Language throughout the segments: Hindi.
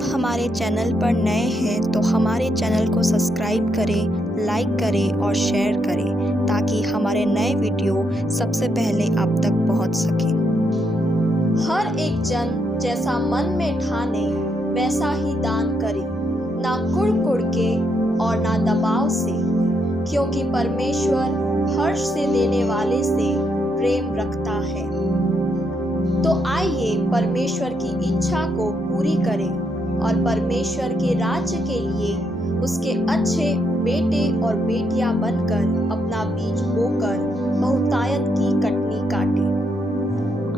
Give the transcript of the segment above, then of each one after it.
आप हमारे चैनल पर नए हैं तो हमारे चैनल को सब्सक्राइब करें, लाइक करें और शेयर करें ताकि हमारे नए वीडियो सबसे पहले आप तक पहुंच सके। हर एक जन जैसा मन में ठाने वैसा ही दान करे, ना कुड़ के और ना दबाव से, क्योंकि परमेश्वर हर्ष से देने वाले से प्रेम रखता है। तो आइए परमेश्वर की इच्छा को पूरी करें और परमेश्वर के राज्य के लिए उसके अच्छे बेटे और बेटियां बनकर अपना बीज बोकर बहुतायत की कटनी काटें।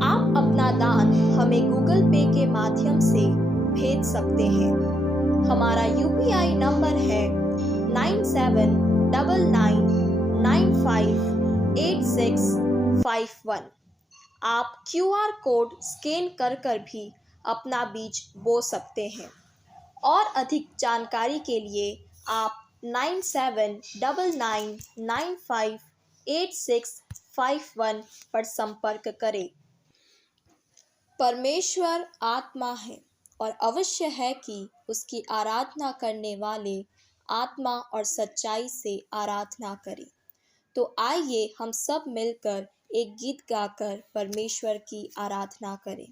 आप अपना दान हमें गूगल पे के माध्यम से भेज सकते हैं। हमारा UPI नंबर है 9799958651। आप QR कोड स्कैन कर भी अपना बीज बो सकते हैं और अधिक जानकारी के लिए आप 9799958651 पर संपर्क करें। परमेश्वर आत्मा है और अवश्य है कि उसकी आराधना करने वाले आत्मा और सच्चाई से आराधना करें। तो आइए हम सब मिलकर एक गीत गाकर परमेश्वर की आराधना करें।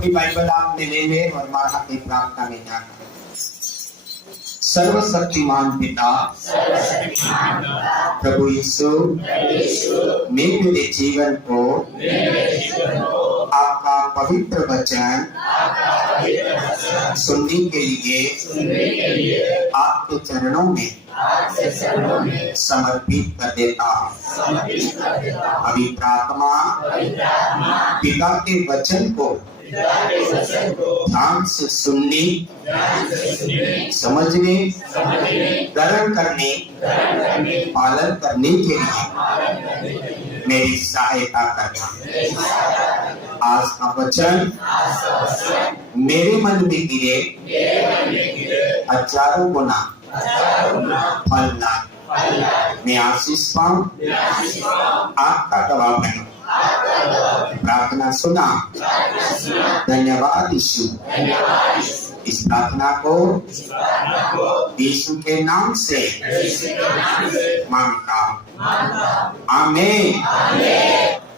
अपनी बाइबल आपने ले ले और मानव की प्रार्थना में जाकर सर्वशक्तिमान पिता प्रभु यीशु मैं मेरे जीवन को आपका पवित्र वचन सुनने के लिए आपके चरणों में समर्पित कर देता हूँ। पवित्र आत्मा पिता के वचन को ध्यान से सुनने, समझने, ग्रहण करने, पालन करने के लिए मेरी सहायता करना। आज का वचन मेरे मन में गिरे हजारों गुना फल लाए। मैं आशीष पाऊं, आपका गवाह बनूं। प्रार्थना सुना, धन्यवाद यीशु। इस प्रार्थना को यीशु के नाम से मांगता हूँ, आमीन।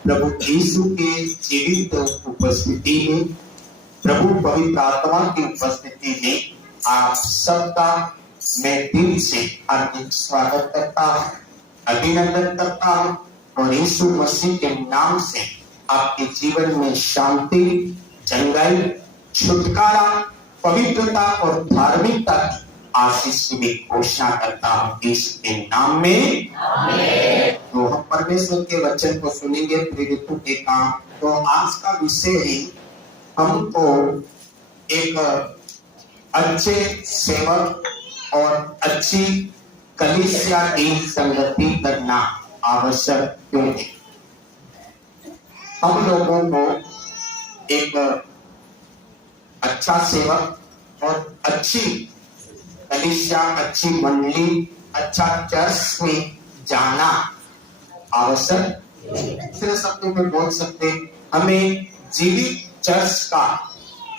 प्रभु यीशु के जीवित उपस्थिति में, प्रभु पवित्र आत्मा की उपस्थिति में आप सबका मैं दिल से हार्दिक स्वागत करता हूँ, अभिनंदन करता हूँ और यीशु मसीह के नाम से आपके जीवन में शांति, चंगाई, छुटकारा, पवित्रता और धार्मिकता की आशीष की घोषणा करता हूँ यीशु के नाम में, आमीन। तो हम परमेश्वर के वचन को सुनेंगे, प्रेरितों के काम। तो आज का विषय है हमको एक अच्छे सेवक और अच्छी कलीसिया की संगति करना आवश्यक क्यों है। हम लोगों को एक अच्छा सेवक और अच्छी कलीसिया, अच्छी मंडली, अच्छा चर्च में जाना आवश्यक। दूसरे शब्दों में बोल सकते, हमें जीवित चर्च का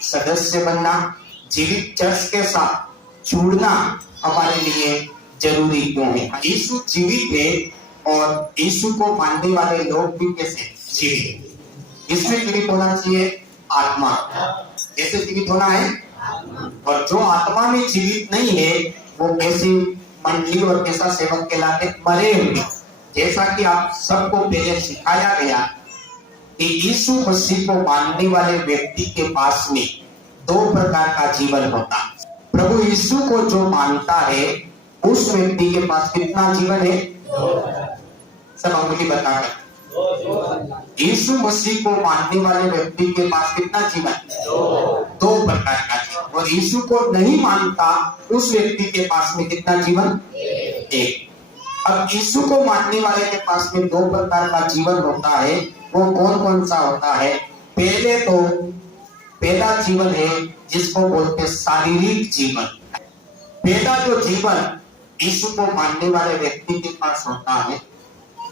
सदस्य बनना, जीवित चर्च के साथ जुड़ना हमारे लिए जरूरी क्यों है। यीशु जीवित है और यीशु को मानने वाले लोग भी कैसे जीवित। इसमें जीवित होना चाहिए आत्मा। कैसे जीवित होना है? और जो आत्मा में जीवित नहीं है वो कैसी मंडली और कैसा सेवक कहलाते? मरे हुए। जैसा कि आप सबको पहले सिखाया गया कि यीशु मसीह को मानने वाले व्यक्ति के पास में दो प्रकार का जीवन होता है। प्रभु यीशु को जो मानता है उस व्यक्ति के पास कितना जीवन है? सब अंगुली बताकर। यीशु मसीह को मानने वाले व्यक्ति के पास कितना जीवन? दो प्रकार का जीवन। और यीशु को नहीं मानता उस व्यक्ति के पास में कितना जीवन? एक। अब यीशु को मानने वाले के पास में दो प्रकार का जीवन होता है। वो कौन कौन सा होता है? पहले तो पहला जीवन है जिसको बोलते शारीरिक जीवन। पहला जो जीवन यीशु को मानने वाले व्यक्ति के पास होता है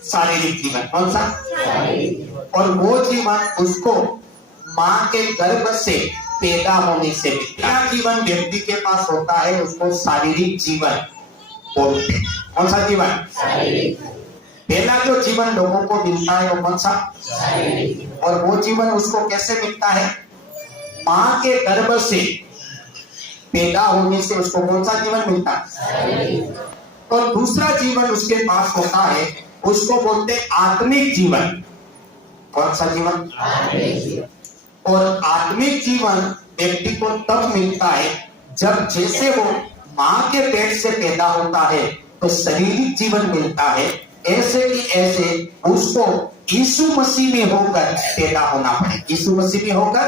शारीरिक जीवन। कौन सा? और वो जीवन उसको माँ के गर्भ से पैदा होने से पहला जीवन व्यक्ति के पास होता है, उसको शारीरिक जीवन बोलते हैं। कौन सा जीवन? पहला जो जीवन लोगों को मिलता है वो कौन सा? और वो जीवन उसको कैसे मिलता है? माँ के गर्भ से पैदा होने से उसको कौन सा जीवन मिलता है? और दूसरा जीवन उसके पास होता है, उसको बोलते आत्मिक जीवन। कौन सा जीवन? और आत्मिक जीवन व्यक्ति को तब मिलता है जब जैसे वो माँ के पेट से पैदा होता है तो शारीरिक जीवन मिलता है, ऐसे कि ऐसे उसको यीशु मसीह में होकर पैदा होना पड़े। यीशु मसीह में होकर,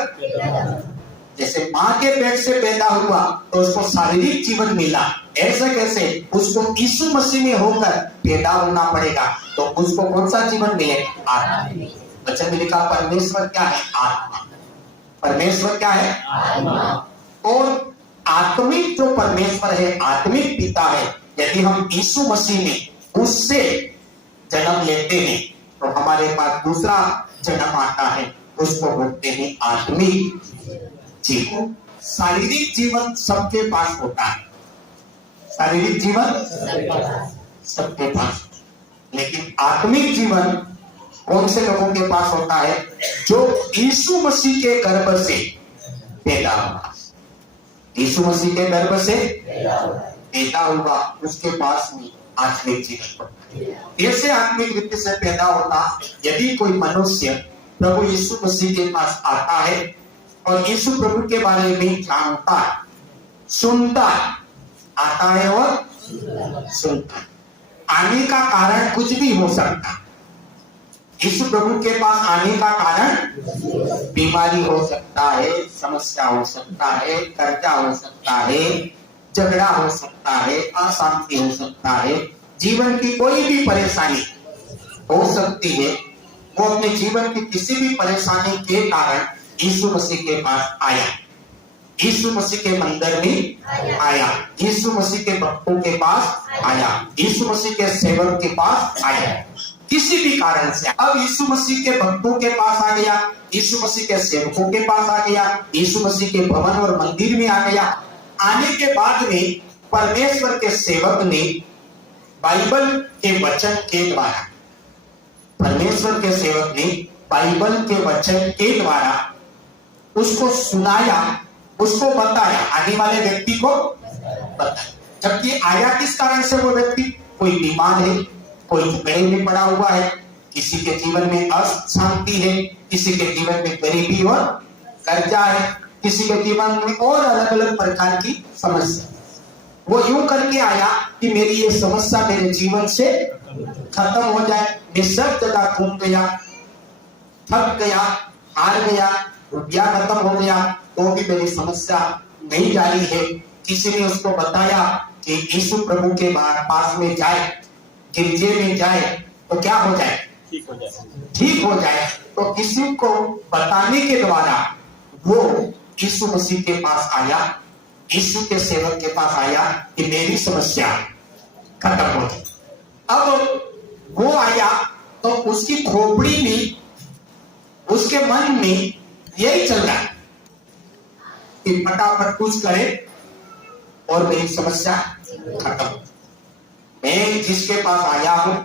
जैसे माँ के पेट से पैदा हुआ तो उसको शारीरिक जीवन मिला, ऐसे कैसे उसको यीशु मसीह में होकर पैदा होना पड़ेगा तो उसको कौन सा जीवन मिलेगा? आत्मा। वचन में लिखा परमेश्वर क्या है? आत्मा। परमेश्वर क्या है? आत्मा। और आत्मिक जो परमेश्वर है, आत्मिक पिता है, यदि हम यीशु मसीह में उससे जन्म लेते हैं तो हमारे पास दूसरा जन्म आता है, उसको बोलते हैं आत्मिक जीवन। शारीरिक जीवन सबके पास होता है, शारीरिक जीवन सबके पास, लेकिन आत्मिक जीवन कौन से लोगों के पास होता है? जो यीशु मसीह के गर्भ से पैदा हुआ, यीशु मसीह के गर्भ से पैदा हुआ, उसके पास में आत्मिक जीवन। ऐसे आत्मिक रीति से पैदा होता यदि कोई मनुष्य प्रभु यीशु मसीह के पास आता है और यीशु प्रभु के बारे में जानता है, सुनता है, आता है और सुनता है। आने का कारण कुछ भी हो सकता है। यीशु प्रभु के पास आने का कारण बीमारी हो सकता है, समस्या हो सकता है, कर्जा हो सकता है, झगड़ा हो सकता है, अशांति हो सकता है, जीवन की कोई भी परेशानी हो सकती है। वो अपने जीवन की किसी भी परेशानी के कारण यीशु मसीह के पास आया, यीशु मसीह के मंदिर में आया, यीशु मसीह के भक्तों के पास आया, यीशु मसीह के सेवक के पास आया, किसी भी कारण से। अब यीशु मसीह के भक्तों के पास आ गया, यीशु मसीह के सेवकों के पास आ गया, यीशु मसीह के भवन और मंदिर में आ गया। आने के बाद में परमेश्वर के सेवक ने बाइबल के वचन के द्वारा, परमेश्वर के सेवक ने बाइबल के वचन के द्वारा उसको सुनाया, उसको बताया, आने वाले व्यक्ति को बताया। जबकि आया किस कारण से वो व्यक्ति? कोई बीमार है, कोई झगड़े में पड़ा हुआ है, किसी के जीवन में अशांति है, किसी के जीवन में गरीबी और कर्जा है, किसी के जीवन में और अलग अलग प्रकार की समस्या। वो यूं करके आया कि मेरी ये समस्या मेरे जीवन से खत्म हो जाए, मैं सब जगह घूम गया, थक गया, हार गया, रुपया खत्म हो गया, तो भी मेरी समस्या नहीं जा रही है। किसी ने उसको बताया कि यीशु प्रभु के पास में जाए, गिरजे में जाए तो क्या हो जाए? ठीक हो जाए। तो किसी को बताने के द्वारा वो यीशु मसीह के पास आया, यीशु के सेवक के पास आया कि मेरी समस्या खत्म हो जाए। अब वो आया तो उसकी खोपड़ी में, उसके मन में यही चल रहा है कि फटाफट कुछ करे और मेरी समस्या खत्म। मैं जिसके पास आया हूं,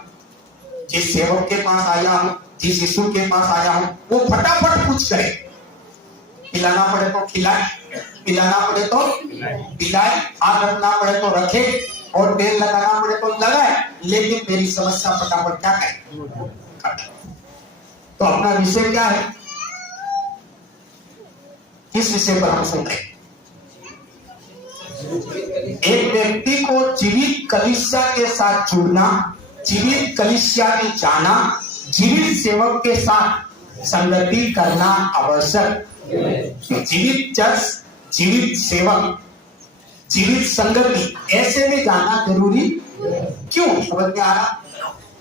जिस सेवक के पास आया हूं, जिस यीशु के पास आया हूं, वो फटाफट कुछ करे। खिलाना पड़े तो खिलाए, पिलाना पड़े तो पिलाए, हाथ रखना पड़े तो रखे और तेल लगाना पड़े तो लगाए, लेकिन मेरी समस्या फटाफट क्या करे। तो अपना विषय क्या है? किस विषय पर हम सुन रहे हैं? एक व्यक्ति को जीवित कलीसिया के साथ जुड़ना, जीवित कलीसिया में जाना, जीवित सेवक के साथ संगति करना आवश्यक। जीवित चर्च, जीवित सेवक, जीवित संगति, ऐसे में जाना जरूरी क्यों? समझ में आ रहा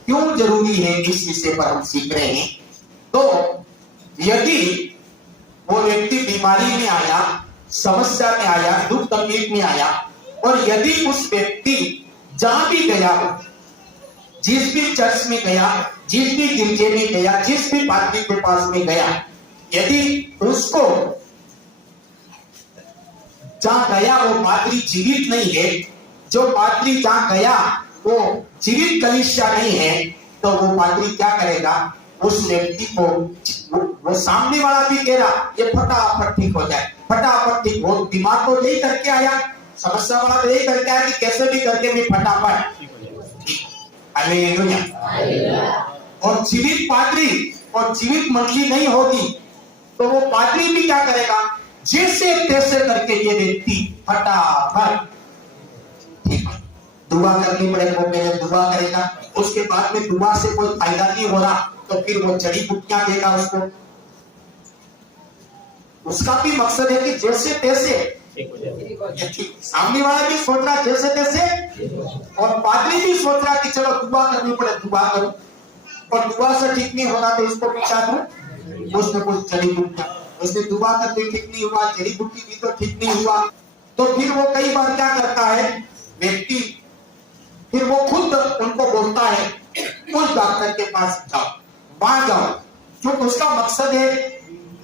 क्यों जरूरी है? इस विषय पर हम सीख रहे हैं। तो यदि वो व्यक्ति बीमारी में आया, समस्या में आया, दुख तकलीफ में आया, और यदि उस व्यक्ति जहां भी गया हो, जिस भी चर्च में गया, जिस भी गिरजे में गया, जिस भी पादरी के पास में गया, यदि उसको जहां गया वो पादरी जीवित नहीं है, जो पादरी जहां गया वो जीवित कलीसिया नहीं है, तो वो पादरी क्या करेगा? उस व्यक्ति को, वो सामने वाला भी कह रहा ये फटाफट ठीक हो जाए, फटाफट ठीक हो, दिमाग तो यही करके आया, समस्या वाला तो यही करके आया कि कैसे भी करके भी फटाफट ठीक। हालेलुया। और जीवित पादरी और जीवित मंडली नहीं होगी तो वो पादरी भी क्या करेगा? जैसे तैसे करके ये व्यक्ति फटाफट ठीक है, दुआ करनी पड़े वो पहले दुआ करेगा, उसके बाद में दुआ से कोई फायदा नहीं हो रहा तो फिर वो जड़ी बूटियां देगा उसको। उसका भी मकसद है कि जैसे तैसे, सामने वाला भी सोच रहा जैसे तैसे, और पादरी भी सोच रहा कि चलो दुआ करनी पड़े, दुआ करो, और दुआ से ठीक नहीं होगा तो इसको पीछा दूं, उसने कुछ जड़ी बूटियां, उसने दुआ करके ठीक नहीं हुआ, जड़ी बूटी भी तो ठीक नहीं हुआ, तो फिर वो कई बार क्या करता है व्यक्ति, फिर वो खुद उनको बोलता है उस डॉक्टर के पास जाओ, वहां जाओ, क्योंकि उसका मकसद है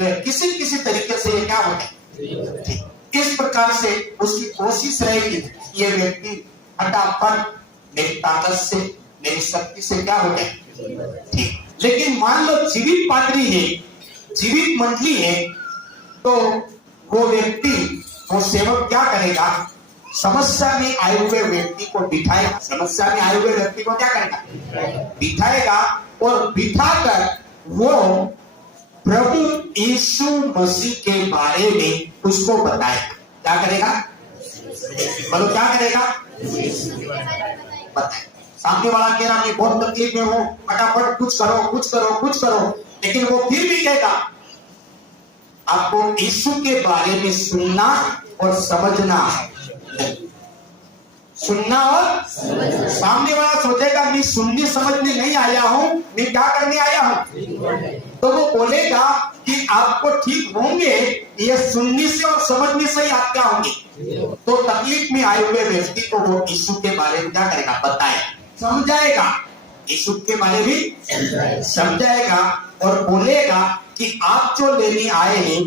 किसी किसी तरीके से ये क्या हो जाए। इस प्रकार से उसकी कोशिश रहेगी ये व्यक्ति फटाफट मेरी ताकत से, मेरी शक्ति से क्या हो जाए ठीक। लेकिन मान लो जीवित पादरी है, जीवित मंडली है, तो वो व्यक्ति, वो सेवक क्या करेगा? समस्या में आए हुए व्यक्ति को बिठाएगा। समस्या में आए हुए व्यक्ति को क्या करेगा? बिठाएगा, और बिठाकर वो प्रभु यीशु मसीह के बारे में उसको बताएगा। क्या करेगा? बोलो, क्या करेगा? बताएगा। सामने वाला कह रहा मैं बहुत तकलीफ में हूं, फटाफट कुछ करो कुछ करो कुछ करो, लेकिन वो फिर भी कहेगा आपको यीशु के बारे में सुनना और समझना है। सुनना और सामने वाला सोचेगा मैं सुनने समझने नहीं आया हूं, मैं क्या करने आया हूं? तो वो बोलेगा कि आपको ठीक होंगे ये सुनने से और समझने से ही आप क्या होंगे। तो तकलीफ में आए हुए व्यक्ति को वो यीशु के बारे में क्या करेगा? बताएगा, समझाएगा। यीशु के बारे में समझाएगा और बोलेगा कि आप जो लेने आए हैं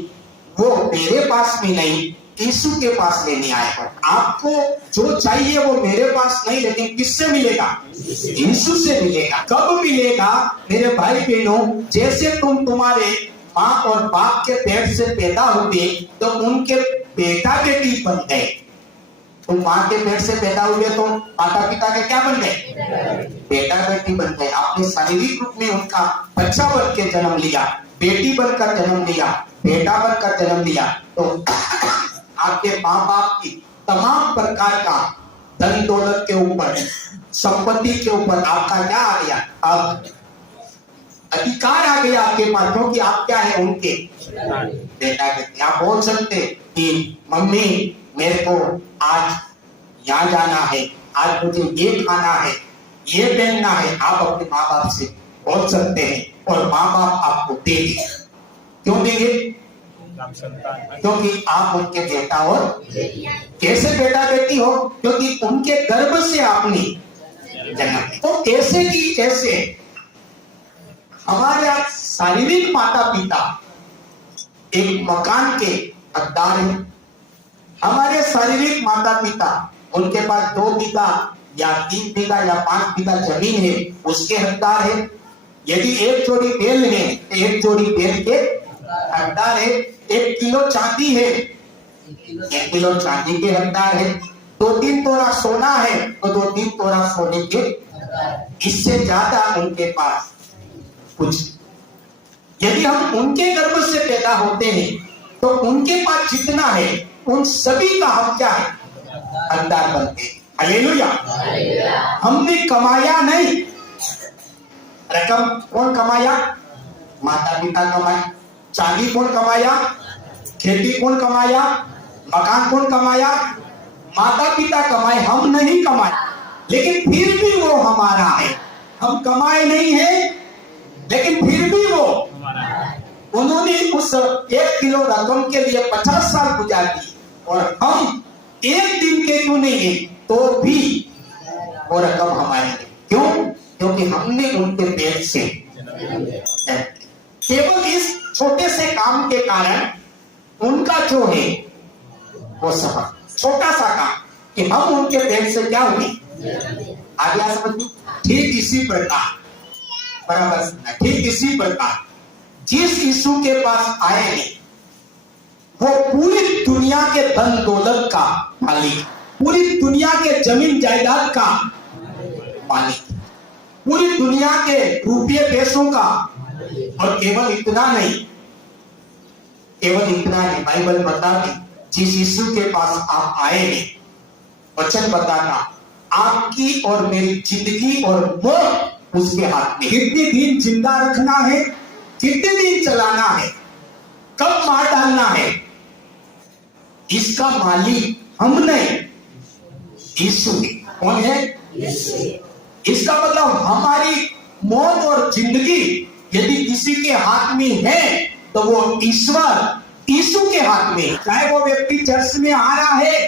वो मेरे पास में नहीं, यीशु के पास लेने आए हो। आपको जो चाहिए वो मेरे पास नहीं, लेकिन किससे मिलेगा? यीशु से मिलेगा। कब मिलेगा? मेरे भाई बहनों, जैसे तुम तुम्हारे माँ और बाप के पेट से पैदा हुए तो उनके बेटा बेटी बन गए। तुम माँ के पेट से पैदा हुए तो माता पिता के क्या बन गए? बेटा बेटी बन गए। आपने शारीरिक रूप में उनका बच्चा बन के जन्म लिया, बेटी बनकर जन्म लिया, बेटा बनकर जन्म लिया। तो आपके माँ बाप की तमाम प्रकार का धन दौलत के ऊपर, संपत्ति के ऊपर आपका क्या आ गया? अब अधिकार आ गया आपके पास, क्योंकि आप क्या है? उनके बेटा बेटी। आप बोल सकते कि मम्मी मेरे को आज यहाँ जाना है, आज मुझे ये खाना है, ये पहनना है। आप अपने माँ बाप से बोल सकते हैं और माँ बाप आपको देंगे। क्यों देंगे? क्योंकि आप उनके बेटा और कैसे बेटा बेटी हो? क्योंकि उनके गर्भ से आपने जन्म। तो ऐसे की ऐसे हमारे शारीरिक माता पिता एक मकान के हकदार हैं। हमारे शारीरिक माता पिता, उनके पास 2 बीघा या 3 बीघा या 5 बीघा जमीन है, उसके हकदार है। यदि 1 जोड़ी बैल है तो 1 जोड़ी बैल के हकदार है। 1 किलो चांदी है, 1 किलो चांदी के हकदार है। 2-3 तोला सोना है तो 2-3 तोला सोने के। इससे ज्यादा उनके पास कुछ। यदि हम उनके गर्भ से पैदा होते हैं तो उनके पास जितना है उन सभी का हम क्या है? हकदार बनते हैं। हालेलुया। हमने कमाया नहीं। रकम कौन कमाया? माता पिता कमाए। चांदी कौन कमाया? खेती कौन कमाया? मकान कौन कमाया? माता पिता कमाए, हम नहीं कमाए। लेकिन फिर भी वो हमारा है। हम कमाए नहीं है, लेकिन फिर भी वो उन्होंने उस 1 किलो रकम के लिए 50 साल गुजार दिए, और हम 1 दिन के क्यों नहीं है तो भी वो रकम हमारी है। क्यों? क्योंकि हमने उनके पेट से केवल इस छोटे से काम के कारण उनका जो है वो सब छोटा सा काम कि हम उनके पेट से क्या हुए? आगे समझ। ठीक इसी प्रकार, बराबर सुनना, ठीक इसी प्रकार जिस यीशु के पास आए हैं वो पूरी दुनिया के धन दौलत का मालिक, पूरी दुनिया के जमीन जायदाद का मालिक, पूरी दुनिया के रुपये पैसों का। और केवल इतना नहीं, केवल इतना नहीं, बाइबल बताती जिस यीशु के पास आप आए हैं, वचन बताना आपकी और मेरी जिंदगी और मौत उसके हाथ में। कितने दिन जिंदा रखना है, कितने दिन चलाना है, कब मार डालना है, इसका मालिक हम नहीं, यीशु। कौन है? इसका मतलब हमारी मौत और जिंदगी यदि किसी के हाथ में है तो वो ईश्वर यीशु के हाथ में। चाहे वो व्यक्ति चर्च में आ रहा है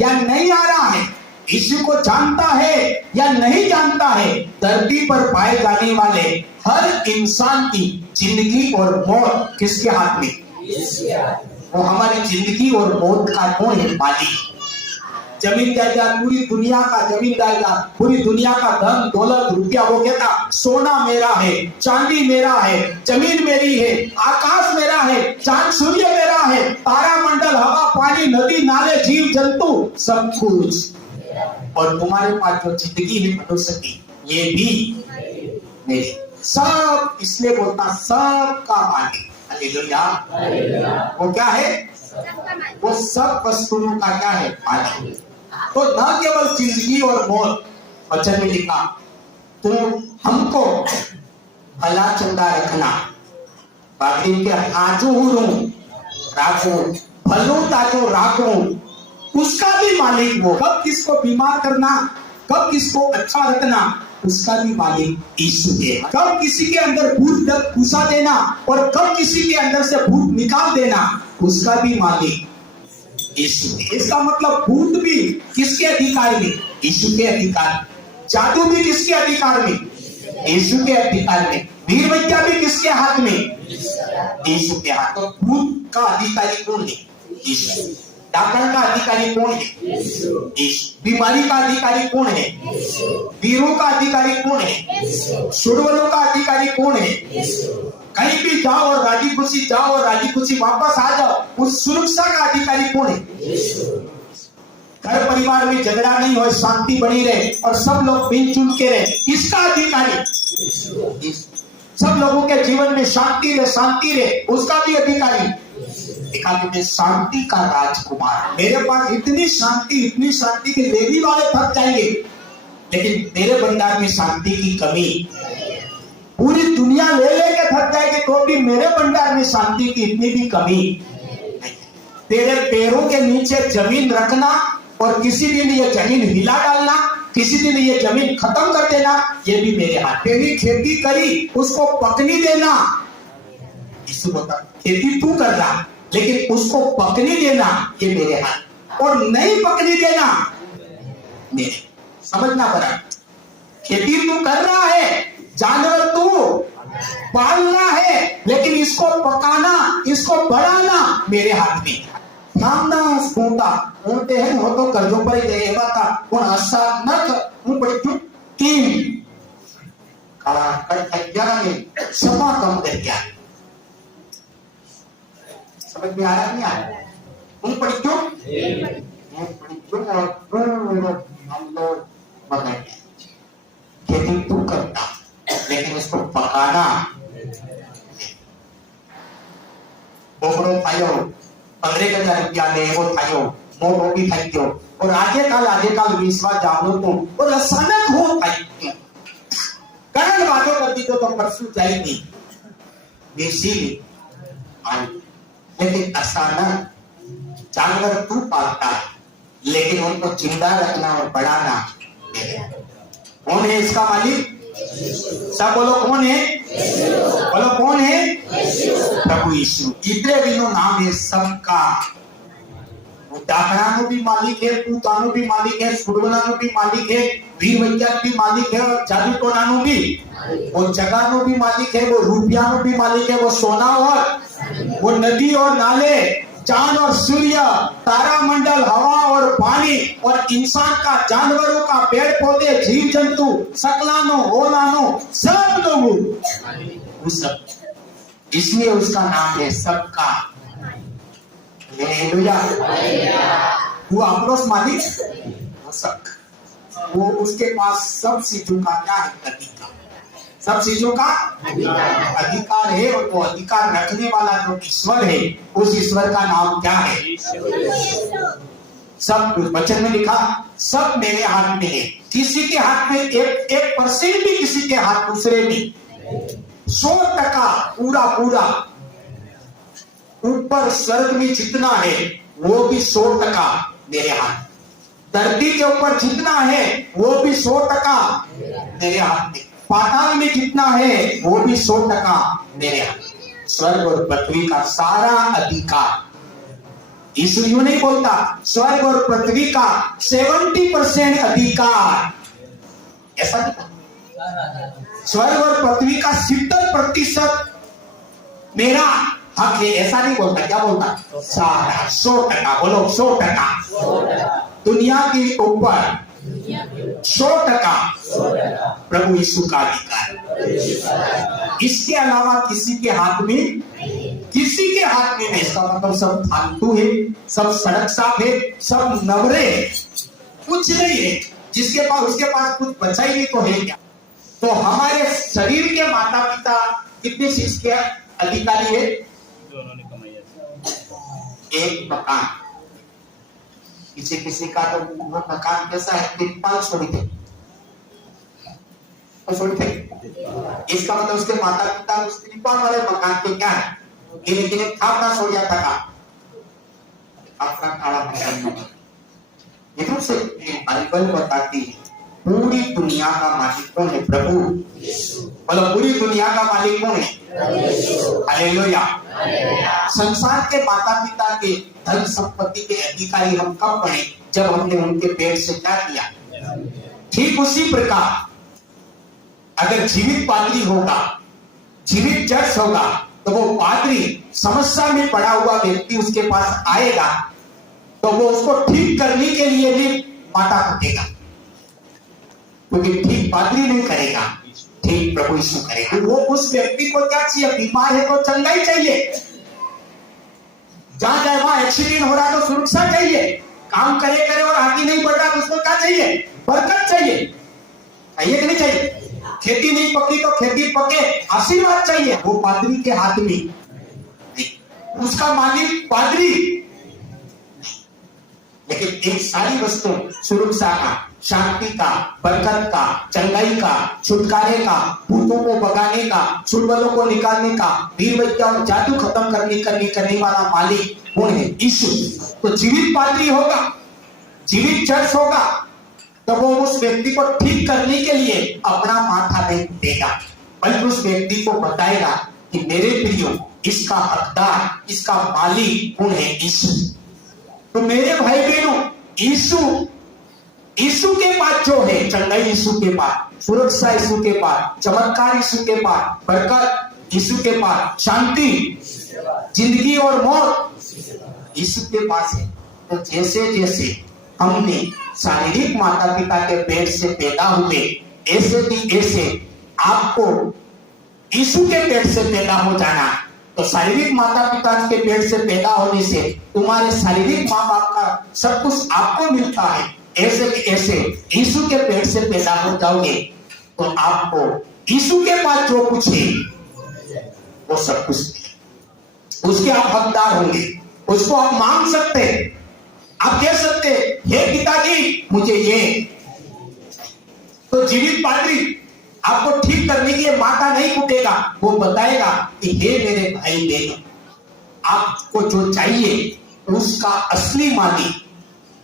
या नहीं आ रहा है, यीशु को जानता है या नहीं जानता है, धरती पर पाए जाने वाले हर इंसान की जिंदगी और मौत किसके हाथ में? वो हमारी जिंदगी और मौत का कौन है? मालिक। जमीन जायदाद, पूरी दुनिया का जमीन जायदाद, पूरी दुनिया का धन दौलत रुपया, वो कहता सोना मेरा है, चांदी मेरा है, जमीन मेरी है, आकाश मेरा है, चांद सूर्य मेरा है, तारा मंडल, हवा पानी, नदी नाले, जीव जंतु, सब कुछ। और तुम्हारे पास जो जिंदगी है मनुष्य की, ये भी मेरी। सब इसलिए बोलता सबका मालिक। हालेलुया। वो क्या है? वो सब वस्तुओं का क्या है? मालिक। तो न केवल जिंदगी और मौत, वचन में लिखा तो हमको भला चंगा रखना, बाकी के आजू राखो, भलो ताजो राखो, उसका भी मालिक वो। कब किसको बीमार करना, कब किसको अच्छा रखना, उसका भी मालिक यीशु है। कब किसी के अंदर भूत घुसा देना और कब किसी के अंदर से भूत निकाल देना, उसका भी मालिक यीशु है। इसका मतलब भूत भी किसके अधिकार में? यीशु के अधिकार। जादू भी किसके अधिकार में? यीशु के अधिकार में। वीर विद्या भी किसके हाथ में? यीशु के हाथ। तो भूत का अधिकारी कौन है? यीशु। डॉक्टर का अधिकारी कौन है? यीशु। बीमारी का अधिकारी कौन है? वीरों का अधिकारी कौन है? सुरवलों का अधिकारी कौन है? कहीं भी जाओ और राजी खुशी जाओ और राजी खुशी वापस आ जाओ, उस सुरक्षा का अधिकारी कौन है? घर परिवार में झगड़ा नहीं हो, शांति बनी रहे और सब लोग मिलजुल के रहे, इसका अधिकारी। सब लोगों के जीवन में शांति रहे, उसका भी अधिकारी। में शांति का राजकुमार। मेरे पास इतनी शांति कि लेवी वाले थक जाएंगे, लेकिन मेरे भंडार में शांति की कमी। पूरी दुनिया ले लेके थक जाएगी तो भी मेरे भंडार में शांति की इतनी भी कमी। तेरे पैरों के नीचे जमीन रखना और किसी दिन ये जमीन हिला डालना, किसी दिन ये जमीन खत्म कर देना, ये भी मेरे हाथ। तेरी खेती करी, उसको पकनी देना। यीशु बोलता खेती तू कर रहा, लेकिन उसको पकनी देना ये मेरे हाथ, और नहीं पकनी देना मेरे। समझना पड़ा। खेती तू कर रहा है, जानवर तू पालना है, लेकिन इसको पकाना, इसको बढ़ाना मेरे हाथ में। नामना स्कूटा उनते हैं हो तो कर्जों पर गए बाता उन अचानक उन पर टीम कला कर जगह में समा कम कर गया। समझ में आया नहीं आया? उन पर क्यों और हम लोग बना खेती तू करता, लेकिन उसको पकाना बोकरो थायो 15,000 रुपया ले वो थायो मोटो भी थायो और आगे काल विश्वास जानो तो और अचानक हो थायो कारण बातों कर दी तो परसों जाएगी बेसी आई, लेकिन अचानक जानवर तू पालता है, लेकिन उनको जिंदा रखना और बढ़ाना कौन है? इसका मालिक। सब बोलो कौन है? बोलो कौन है? प्रभु यीशु। इतने दिनों नाम है सबका। डाकरानो भी मालिक है, पूतानो भी मालिक है, सुरवलानो भी मालिक है, वीर वैज्ञानिक भी मालिक है, और जादू टोनानो भी, वो जगानो भी मालिक है, वो रुपयानो भी मालिक है, वो सोना और वो नदी और नाले, चांद और सूर्य, तारा मंडल, हवा और पानी और इंसान का, जानवरों का, पेड़ पौधे, जीव जंतु, सकलानो ओलानो, सब लोग उस सब। इसलिए उसका नाम है सबका। हालेलुया। वो अपरोस मालिक वो सब, वो उसके पास सब चीजों का क्या है? अधिकार। सब चीजों का अधिकार है, और वो अधिकार रखने वाला जो ईश्वर है, उस ईश्वर का नाम क्या है? सब वचन में लिखा सब मेरे हाथ में है। किसी के हाथ में 1% भी, किसी के हाथ दूसरे भी 100% पूरा ऊपर स्वर्ग में जितना है वो भी 100% मेरे हाथ। धरती के ऊपर जितना है वो भी 100% मेरे हाथ में। पाताल में जितना है वो भी 100% मेरे हाथ। स्वर्ग और पृथ्वी का सारा अधिकार। यीशु यूं नहीं बोलता स्वर्ग और पृथ्वी का 70% अधिकार, ऐसा नहीं। स्वर्ग और पृथ्वी का 70% मेरा हक है, ऐसा नहीं बोलता। क्या बोलता? सारा 100%। बोलो 100%। दुनिया के ऊपर 100% प्रभु यीशु का अधिकार। इसके अलावा किसी के हाथ में नहीं। इसका मतलब सब फालतू है, सब सड़क साफ है, सब नवरे है, कुछ नहीं है। जिसके पास उसके पास कुछ बचा ही नहीं तो है क्या? तो हमारे शरीर के माता पिता कितनी चीज के अधिकारी है? एक मकान। किसी का तो वो मकान कैसा है, तिरपाल छोड़ दे। इसका मतलब उसके माता पिता उस तिरपाल वाले मकान के क्या है, गिने खाना छोड़ जाता का अपना काला मकान। लेकिन से बाइबल बताती है पूरी दुनिया का मालिक कौन है? प्रभु। मतलब पूरी दुनिया का मालिक कौन है? हालेलुया। संसार के माता पिता के धन संपत्ति के अधिकारी हम कब बने? जब हमने उनके पेट से क्या किया। ठीक उसी प्रकार अगर जीवित पादरी होगा, जीवित चर्च होगा, तो वो पादरी समस्या में पड़ा हुआ व्यक्ति उसके पास आएगा तो वो उसको ठीक करने के लिए भी माथा कूटेगा, क्योंकि ठीक पादरी नहीं करेगा, ठीक प्रभु यीशु करेगा। वो उस व्यक्ति को क्या चाहिए? बीमार है तो चलना ही चाहिए, जहां जाए वहां एक्सीडेंट हो रहा तो सुरक्षा चाहिए, काम करे और आगे नहीं बढ़ रहा तो उसको क्या चाहिए? बरकत चाहिए कि नहीं चाहिए? खेती नहीं पकी तो खेती पके, आशीर्वाद चाहिए। वो पादरी के हाथ में नहीं, उसका मालिक पादरी। लेकिन एक सारी वस्तु सुरक्षा का, शांति का, बरकत का, चंगाई का, छुटकारे का, भूतों को भगाने का, चुड़बलों को निकालने का, वीर विद्या और जादू खत्म करने वाला मालिक कौन है? यीशु। तो जीवित पादरी होगा, जीवित चर्च होगा, तो वो उस व्यक्ति को ठीक करने के लिए अपना माथा नहीं देगा, बल्कि उस व्यक्ति को बताएगा कि मेरे प्रियो, इसका हकदार, इसका मालिक कौन है? यीशु। तो मेरे भाई बहनों, यीशु के पास जो है, चंगाई यीशु के पास, सुरक्षा यीशु के पास, चमत्कार यीशु के पास, बरकत यीशु के पास, शांति, जिंदगी और मौत यीशु के पास है। तो जैसे जैसे हमने शारीरिक माता पिता के पेट से पैदा हुए, ऐसे भी ऐसे आपको यीशु के पेट से पैदा हो जाना। तो शारीरिक माता पिता के पेट से पैदा होने से तुम्हारे शारीरिक माँ बाप का सब कुछ आपको मिलता है, ऐसे भी ऐसे यीशु के पेट से पैदा हो जाओगे तो आपको यीशु के पास जो कुछ है वो सब कुछ, उसके आप हकदार होंगे, उसको आप मांग सकते हैं, आप कह सकते हे पिताजी मुझे ये। तो जीवित पादरी आपको ठीक करने के लिए माथा नहीं कूटेगा, वो बताएगा कि हे मेरे भाई बहन, आपको जो चाहिए उसका असली मालिक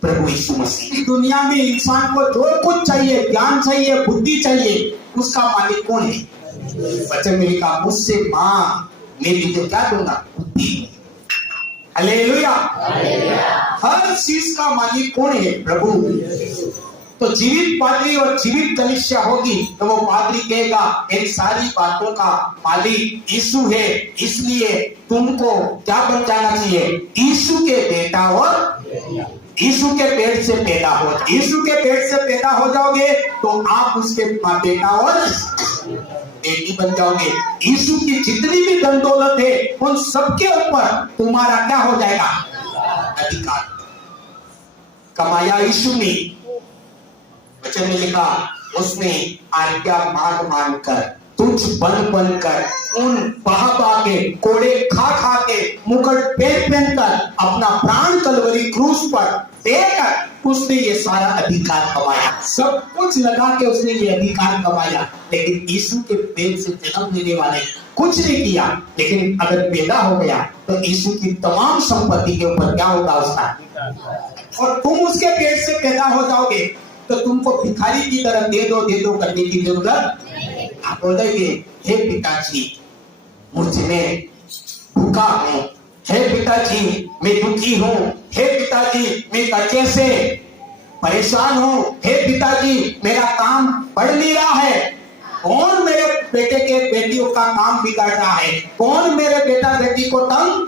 प्रभु यीशु मसीह। दुनिया में इंसान को जो कुछ चाहिए, ज्ञान चाहिए, बुद्धि चाहिए, उसका मालिक कौन है? बच्चे मेरे का मुझसे मां, मैं भी तो क्या दूंगा? बुद्धि। हालेलुया। हर चीज का मालिक कौन है? प्रभु। तो जीवित पादरी और जीवित कलीसिया होगी तो वो पादरी कहेगा इन सारी बातों का मालिक यीशु है, इसलिए तुमको क्या बन जाना चाहिए? यीशु के बेटा और यीशु के पेट से पैदा हो। यीशु के पेट से पैदा हो जाओगे तो आप उसके बेटा और बेटी बन जाओगे। यीशु की जितनी भी धन दौलत है उन सबके ऊपर तुम्हारा क्या हो जाएगा? अधिकार। कमाया यीशु ने, वचन में लिखा, उसने आज्ञा मानकर, तुझ बनकर, उन बहा के, कोड़े खा के, मुकुट पहन कर, अपना प्राण कलवरी क्रूस पर देकर उसने ये सारा अधिकार कमाया। सब कुछ लगा के उसने ये अधिकार कमाया। लेकिन यीशु के पेट से जन्म लेने वाले कुछ नहीं किया, लेकिन अगर पैदा हो गया तो यीशु की तमाम संपत्ति के ऊपर क्या होगा? उसका। और तुम उसके पेट से पैदा हो जाओगे तो तुमको भिखारी की तरह दे दो करने की जरूरत। आप बोलेंगे हे पिताजी मुझ में भूखा हूँ, हे पिताजी मैं दुखी हूँ, हे पिताजी मैं कर्जे से परेशान हूँ, हे पिताजी मेरा काम बढ़ नहीं रहा है, कौन मेरे बेटे के बेटियों का काम बिगाड़ रहा है, कौन मेरे बेटा बेटी को तंग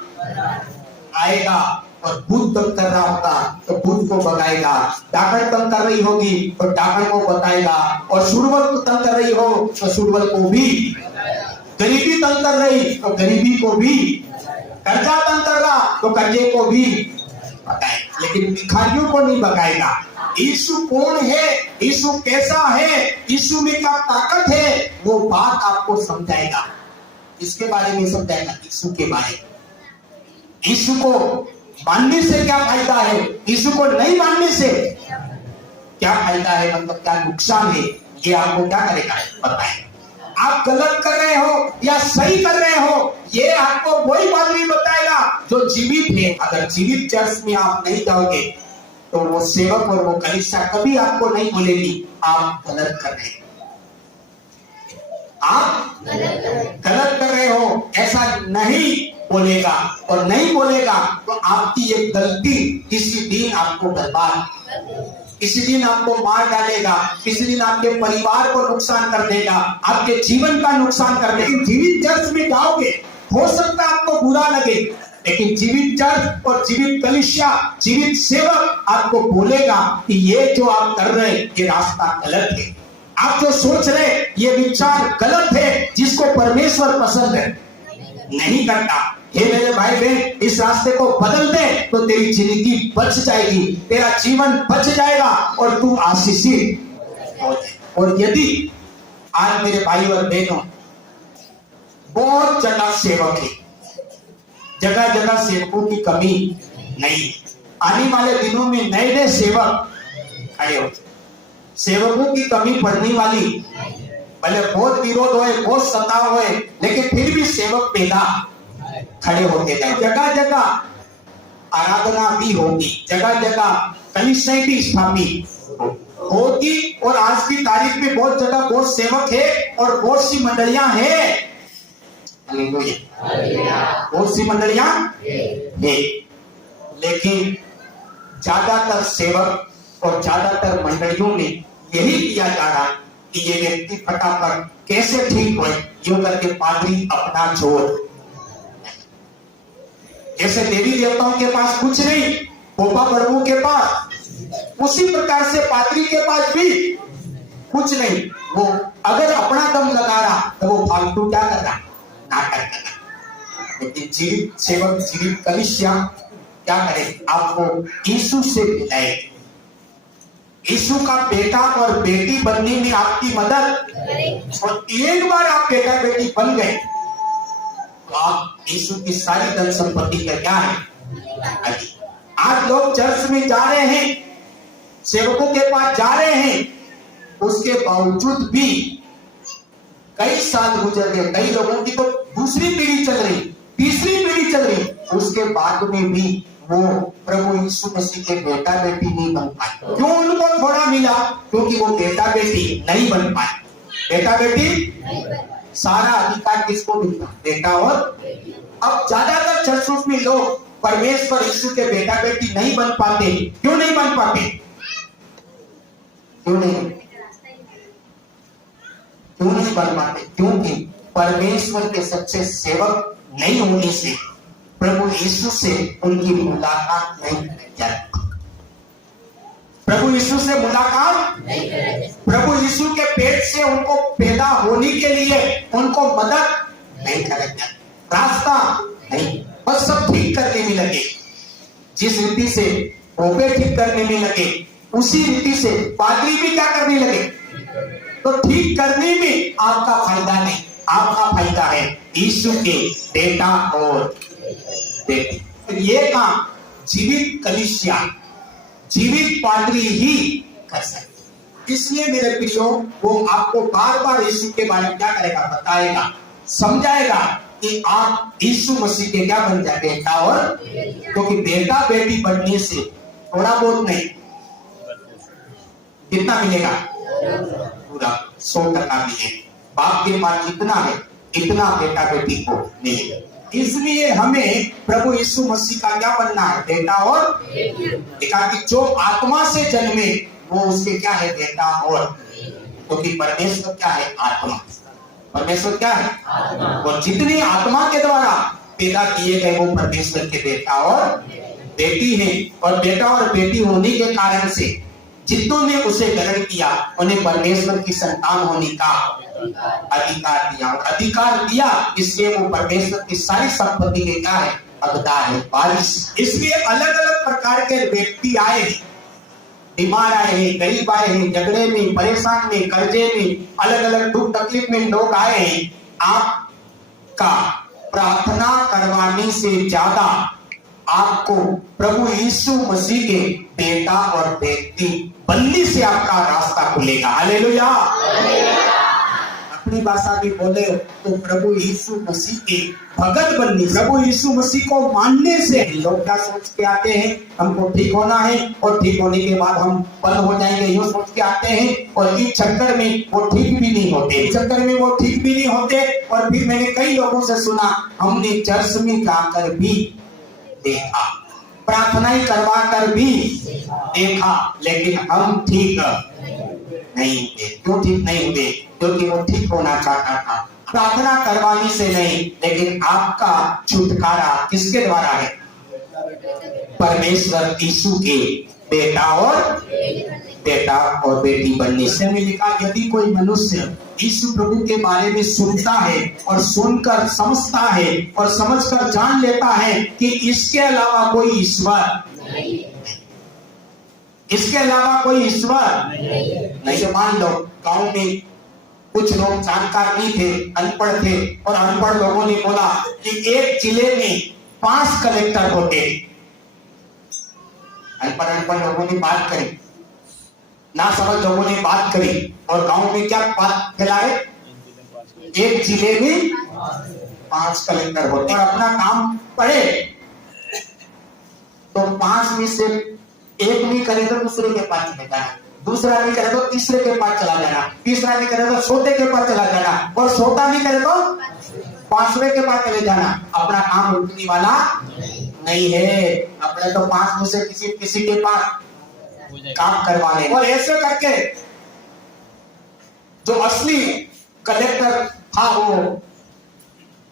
आएगा? और भूत तंग कर रहा होगा तो भूत को भगाएगा, डाकण तंग कर रही होगी तो डाकण को बताएगा, और सुरवल को तंग कर रही हो तो सुरवल को भी, गरीबी तंग कर रही तो गरीबी को भी, कर्जा तंग कर रहा तो कर्जे को भी बताए, लेकिन भिखारियों को नहीं भगाएगा। यीशु कौन है, यीशु कैसा है, यीशु में क्या ताकत है, वो बात आपको समझाएगा। इसके बारे में समझाएगा, यीशु के बारे में। यीशु को मानने से क्या फायदा है, यीशु को नहीं मानने से क्या फायदा है, मतलब क्या नुकसान है, ये आपको क्या करेगा बताएं। आप गलत कर रहे हो या सही कर रहे हो, ये आपको वही पादरी बताएगा जो जीवित है। अगर जीवित चर्च में आप नहीं जाओगे तो वो सेवक और वो कलीसिया कभी आपको नहीं बोलेगी आप गलत कर रहे हो, आप गलत कर रहे हो, ऐसा नहीं बोलेगा। और नहीं बोलेगा तो आपकी ये गलती किसी दिन आपको बर्बाद, किसी दिन आपको मार डालेगा, किसी दिन आपके परिवार को नुकसान कर देगा, आपके जीवन का नुकसान कर देगा। जीवित चर्च में जाओगे, हो सकता है आपको बुरा लगे, लेकिन जीवित चर्च और जीवित कलीसिया, जीवित सेवक आपको बोलेगा कि ये जो आप कर रहे हैं ये रास्ता गलत है, आप जो सोच रहे ये विचार गलत है, जिसको परमेश्वर पसंद है नहीं करता। हे मेरे भाई बहन, इस रास्ते को बदल दे तो तेरी जिंदगी बच जाएगी, तेरा जीवन बच जाएगा और तू आशीषित हो जाए। और यदि आज मेरे भाई और बहनों बहुत जगह सेवक है, जगह जगह सेवकों की कमी नहीं, आने वाले दिनों में नए नए सेवक खड़े हो, सेवकों की कमी पड़ने वाली, भले बहुत विरोध होए, बहुत सताव होए, लेकिन फिर भी सेवक पैदा खड़े होते जाए। जगह जगह आराधना भी होगी, जगह जगह कलीसिया भी स्थापित होगी, और आज की तारीख में बहुत जगह बहुत सेवक है और बहुत सी मंडलियां हैं, बहुत सी मंडलियां है, लेकिन ज्यादातर सेवक और ज्यादातर मंडलियों में यही किया जा रहा है कि ये व्यक्ति फटाफट कैसे ठीक हो, यूं करके पादरी अपना जोर, जैसे देवी देवताओं के पास कुछ नहीं, पोपा प्रभु के पास, उसी प्रकार से पादरी के पास भी कुछ नहीं। वो अगर अपना दम लगा रहा तो वो फालतू क्या कर रहा, नाटक कर रहा। लेकिन जीवित सेवक, जीवित कलीसिया क्या करे, आपको यीशु से मिलाए, यीशु का बेटा और बेटी बनने में आपकी मदद, और एक बार आप बेटा बेटी बन गए तो आप यीशु की सारी धन संपत्ति का क्या है। आज लोग चर्च में जा रहे हैं, सेवकों के पास जा रहे हैं, उसके बावजूद भी कई साल गुजर गए, कई लोगों की तो दूसरी पीढ़ी चल रही, तीसरी पीढ़ी चल रही, उसके बाद में भी वो प्रभु यीशु मसीह के बेटा बेटी नहीं बन पाए। क्यों उनको थोड़ा मिला, क्योंकि वो बेटा बेटी नहीं बन पाए। बेटा बेटी सारा अधिकार किसको मिलता, बेटा और। अब ज्यादातर चर्चों में लोग परमेश्वर यीशु के बेटा बेटी नहीं बन पाते। क्यों नहीं बन पाते, क्यों नहीं बन पाते? क्योंकि परमेश्वर के सच्चे सेवक नहीं होने से प्रभु यीशु से उनकी मुलाकात नहीं जाती। प्रभु यीशु से मुलाकात, प्रभु यीशु के पेट से उनको पैदा होने के लिए उनको मदद नहीं करेगा, रास्ता नहीं, बस सब ठीक करने में लगे। जिस रीति से पोपे ठीक करने में लगे, उसी रीति से पादरी भी क्या करने लगे। तो ठीक करने में आपका फायदा नहीं, आपका फायदा है यीशु के बेटा और बेटी। ये काम जीवित कलीसिया, जीवित पादरी ही कर सकते। इसलिए मेरे प्रियो, वो आपको बार बार यीशु के बारे में क्या करेगा, बताएगा, समझाएगा कि आप यीशु मसीह के क्या बन जाए, बेटा और। क्योंकि बेटा बेटी बनने से थोड़ा बहुत नहीं, कितना मिलेगा, पूरा 100% मिलेगा। बाप के पास जितना है इतना बेटा बेटी को मिलेगा। इसलिए हमें प्रभु यीशु मसीह का क्या बनना है, बेटा और। देखा कि जो आत्मा से जन्मे वो उसके क्या है, बेटा और। क्योंकि परमेश्वर क्या है, आत्मा। परमेश्वर क्या है, और जितनी आत्मा के द्वारा पैदा किए गए वो परमेश्वर के बेटा और बेटी है और बेटा और बेटी होने के कारण से जितनों ने उसे ग्रहण किया उन्हें परमेश्वर की संतान होने का अधिकार दिया, और अधिकार दिया इसलिए वो परमेश्वर की सारी संपत्ति के क्या है, हकदार है, वारिस। इसलिए अलग अलग प्रकार के व्यक्ति आए हैं, बीमार आए हैं, गरीब आए हैं, झगड़े में, परेशान में, कर्जे में, अलग अलग दुख तकलीफ में लोग आए हैं। आपका प्रार्थना करवाने से ज्यादा आपको प्रभु यीशु मसीह के बेटा और बेटी बनने से आपका रास्ता खुलेगा। हालेलुया। अपनी भाषा में बोले तो प्रभु यीशु मसीह के भगत बनने, प्रभु यीशु मसीह को मानने से लोग क्या सोच के आते हैं, हमको ठीक होना है और ठीक होने के बाद हम बंद हो जाएंगे, यूं सोच के आते हैं। और इस चक्कर में वो ठीक भी नहीं होते, इस चक्कर में वो ठीक भी नहीं होते। और फिर मैंने कई लोगों से सुना, हमने चर्च में जाकर भी देखा, प्रार्थना करवा कर भी देखा, लेकिन हम ठीक नहीं हुए। क्यों ठीक नहीं हुए? क्योंकि वो ठीक होना चाहता था। प्रार्थना करवाने से नहीं, लेकिन आपका छुटकारा किसके द्वारा है? परमेश्वर यीशु के बेटा और बेटी बनने से। में लिखा, यदि कोई मनुष्य यीशु प्रभु के बारे में सुनता है और सुनकर समझता है और समझकर जान लेता है कि इसके अलावा कोई ईश्वर नहीं, इसके अलावा कोई ईश्वर नहीं। तो मान लो गांव में कुछ लोग जानकार नहीं थे, अनपढ़ थे, और अनपढ़ लोगों ने बोला कि एक जिले में 5 कलेक्टर होते। अनपढ़ लोगों ने बात करी, ना समझ लोगों ने बात करी, और गांव में क्या बात फैलाए, एक जिले में 5 कलेक्टर होते। और अपना काम पड़े तो 5 में से एक नहीं करे तो दूसरे के पास चले जाना, दूसरा नहीं करे तो तीसरे के पास चला जाना, तीसरा नहीं करे तो छोटे के पास चला जाना, और छोटा नहीं करे तो 5वें के पास चले जाना। अपना काम रुकने वाला नहीं है। अपने तो 5 में से किसी के पास काम करवा ले। और ऐसे करके जो असली कलेक्टर था वो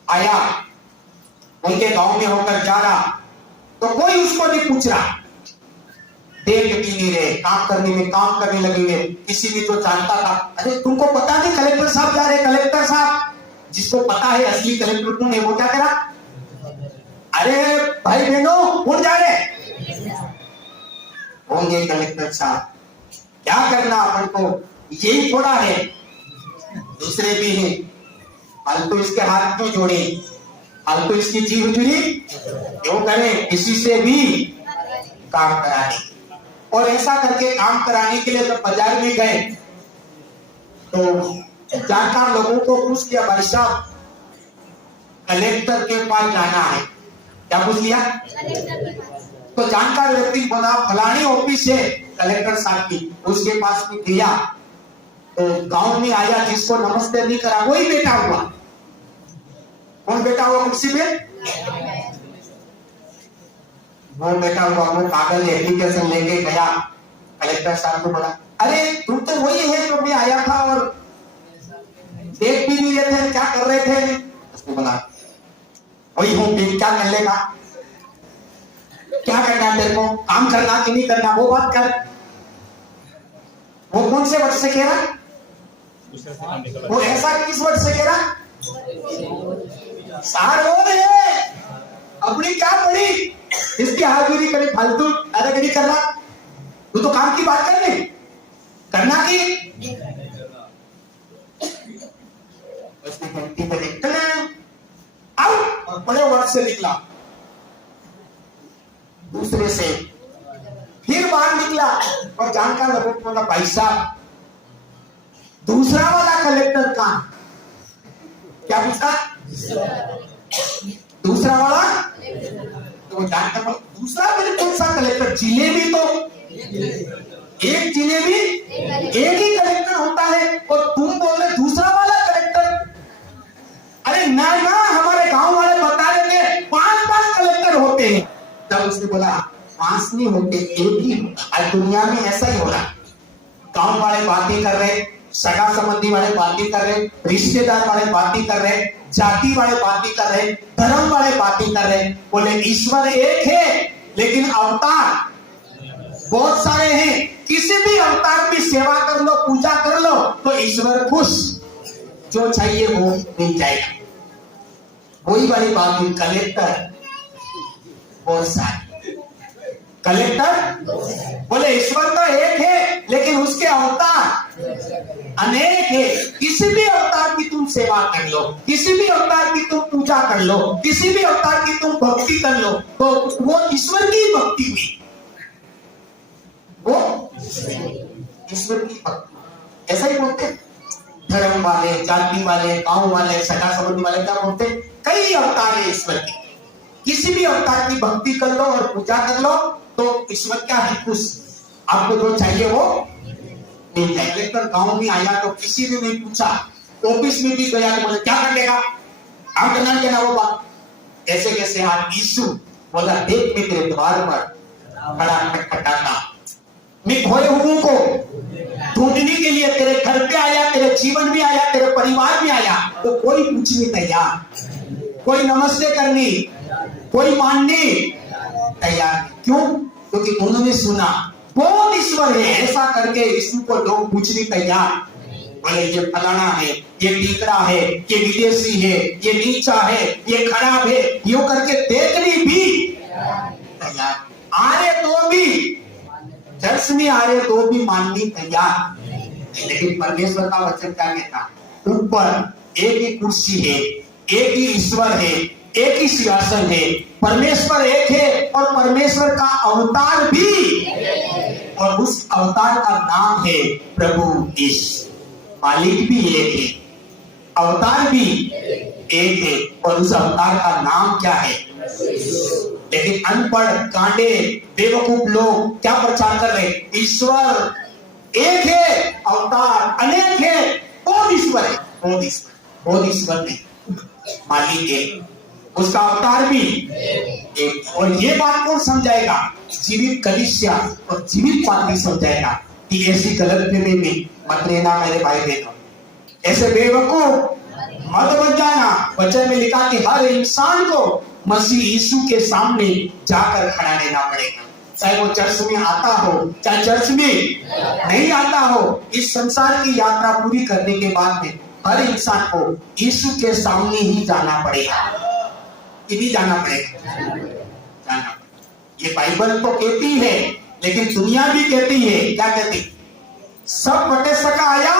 आया, उनके गांव में होकर जा रहा, तो कोई उसको नहीं पूछ रहा, देख भी नहीं रहे, काम करने लगे। किसी भी जो जानता था, अरे तुमको पता नहीं कलेक्टर साहब जा रहे, कलेक्टर साहब। जिसको पता है असली कलेक्टर कौन है, वो क्या करा, अरे भाई बहनों कौन जा रहे होंगे कलेक्टर साहब, क्या करना अपन को, यही थोड़ा है, दूसरे भी हैं, फालतू इसके हाथ क्यों जोड़े, फालतू इसकी जीव जुड़ी क्यों करें, किसी से भी काम कराने। और ऐसा करके काम कराने के लिए जब बाजार में गए तो जानकार लोगों को पूछ लिया, भाई साहब कलेक्टर के पास जाना है, क्या पूछ लिया? तो जानकार व्यक्ति बोला, फलानी ऑफिस है कलेक्टर साहब की, उसके पास में गया तो गांव में आया, जिसको नमस्ते नहीं करा वही बैठा हुआ। कौन बैठा हुआ कुर्सी में? वो बैठा हुआ, वो कागज एप्लीकेशन लेके गया, कलेक्टर साहब को बोला, अरे तुम तो वही है जो मैं आया था और देख भी नहीं रहे थे, क्या कर रहे थे? उसने बोला, वही हूँ, क्या कर लेगा, क्या करना है तेरे को, काम करना कि नहीं करना, वो बात कर। वो कौन से वर्ड से कह रहा, वो ऐसा किस वर्ड से कह रहा, सार वो है, अपनी क्या पड़ी, इसकी हाजिरी करे, फालतू दादागिरी कर रहा, तू तो काम की बात करने करना की। उसने घंटी पे देखा आउट और बड़े वर्ड से निकला, दूसरे से फिर बाहर निकला और जानकार लोगों को बोला, भाई साहब दूसरा वाला कलेक्टर कहां? क्या पूछा? दूसरा वाला? तो वो जानकार बोला, दूसरा मेरे कौन सा कलेक्टर, जिले भी तो एक जिले में एक ही कलेक्टर होता है और तुम बोल रहे दूसरा वाला कलेक्टर। अरे ना ना, हमारे गांव वाले बता रहे थे 5 कलेक्टर होते हैं। तब उसने बोला 5 नहीं होते, एक ही होता। आज दुनिया में ऐसा ही हो रहा, गांव वाले बातें कर रहे, सगा संबंधी वाले बातें कर रहे, रिश्तेदार वाले बातें कर रहे, जाति वाले बातें कर रहे, धर्म वाले बातें कर रहे। बोले ईश्वर एक है लेकिन अवतार बहुत सारे हैं। किसी भी अवतार की सेवा कर लो, पूजा कर लो तो ईश्वर खुश, जो चाहिए वो मिल जाएगा। वही वाली बात है, कलेक्टर बहुत सारे, कलेक्टर बोले ईश्वर तो एक है लेकिन उसके अवतार अनेक है। किसी भी अवतार की तुम सेवा कर लो, किसी भी अवतार की तुम पूजा कर लो, किसी भी अवतार की तुम भक्ति कर लो तो वो ईश्वर की भक्ति हुई, वो ईश्वर की भक्ति। ऐसा ही बोलते धर्म वाले, जाति वाले, गांव वाले, सगा संबंधी वाले क्या बोलते, कई अवतार है ईश्वर के। किसी भी अवतार की भक्ति कर लो और पूजा कर लो तो ईश्वर क्या है, खुश, आपको जो चाहिए वो मिल जाए। लेकिन गांव में आया तो किसी ने नहीं पूछा, ऑफिस में भी गया तो बोले क्या कर लेगा, आप करना क्या ना वो बात, ऐसे कैसे हाथ। यीशु बोला देख मैं तेरे द्वार पर खड़ा खटखटाता, मैं खोए हुओं को ढूंढने के लिए तेरे घर पे आया, तेरे जीवन में आया, तेरे परिवार में आया। तो कोई पूछने तैयार, कोई नमस्ते करने, कोई मानने तैयार। क्यों? क्योंकि उन्होंने सुना बहुत ईश्वर है, ऐसा करके यीशु को लोग पूछने तैयार। बोले ये फलाना है, ये टीकरा है, ये विदेशी है, ये नीचा है, ये खराब है, यूं करके देखने भी तैयार। आ रहे तो भी, चर्च में आ रहे तो भी माननी तैयार। लेकिन परमेश्वर का वचन क्या कहता, ऊपर एक ही कुर्सी है, एक ही ईश्वर है, एक ही सिंहासन है, परमेश्वर एक है और परमेश्वर का अवतार भी, और उस अवतार का नाम है प्रभु यीशु। मालिक भी एक है, अवतार भी एक है, और उस अवतार का नाम क्या है। लेकिन अनपढ़ कांडे बेवकूफ लोग क्या प्रचार कर रहे, ईश्वर एक है, अवतार अनेक है, बहुत ईश्वर है, बहुत ईश्वर, बहुत ईश्वर नहीं, मालिक एक, उसका अवतार भी एक। और ये बात कौन समझाएगा, जीवित कलीसिया और जीवित पार्टी समझाएगा कि ऐसी गलतफहमी में मत रहना मेरे भाई बहनों, ऐसे बेवकूफ मत बन जाना। वचन में लिखा कि हर इंसान को मसीह यीशु के सामने जाकर खड़ा रहना पड़ेगा, चाहे वो चर्च में आता हो चाहे चर्च में नहीं आता हो। इस संसार की यात्रा पूरी करने के बाद में हर इंसान को यीशु के सामने ही जाना पड़ेगा, भी जाना पड़ेगा। ये बाइबल तो कहती है, लेकिन दुनिया भी कहती है, क्या कहती, सब बटे सका आया,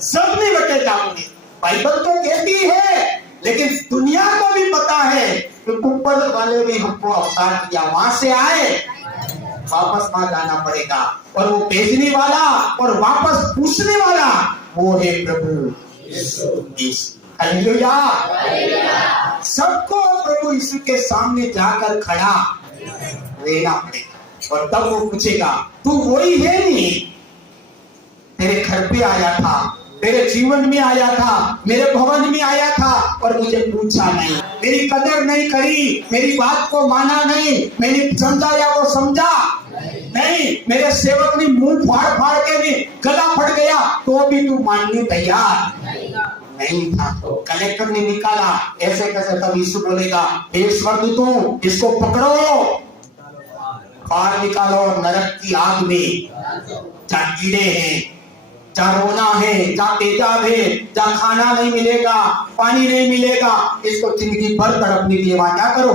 सब नहीं बटे जाओगे। बाइबल तो कहती है, लेकिन दुनिया को भी पता है कि ऊपर वाले ने हमको अवतार किया, वहां से आए, वापस वहां जाना पड़ेगा। और वो भेजने वाला और वापस पूछने वाला वो है प्रभु यीशु। हालेलुया। सबको प्रभु यीशु के सामने जाकर खड़ा रहना पड़ेगा, और तब वो पूछेगा तू वही है नहीं, तेरे घर पे आया था, तेरे जीवन में आया था, मेरे भवन में आया था और मुझे पूछा नहीं, मेरी कदर नहीं करी, मेरी बात को माना नहीं, मैंने समझाया वो समझा नहीं, मेरे सेवक ने मुंह फाड़ फाड़ के भी गला फट गया तो भी तू मानने तैयार नहीं था। कलेक्टर ने निकाला, ऐसे कैसे, तब यीशु बोलेगा हे स्वर्गदूतों इसको पकड़ो, बाहर निकालो नरक की आग में, जहाँ कीड़े हैं, जहाँ रोना है, जहाँ तेजाब है, जहाँ खाना नहीं मिलेगा, पानी नहीं मिलेगा, इसको जिंदगी भर तड़पने के लिए वहां क्या करो।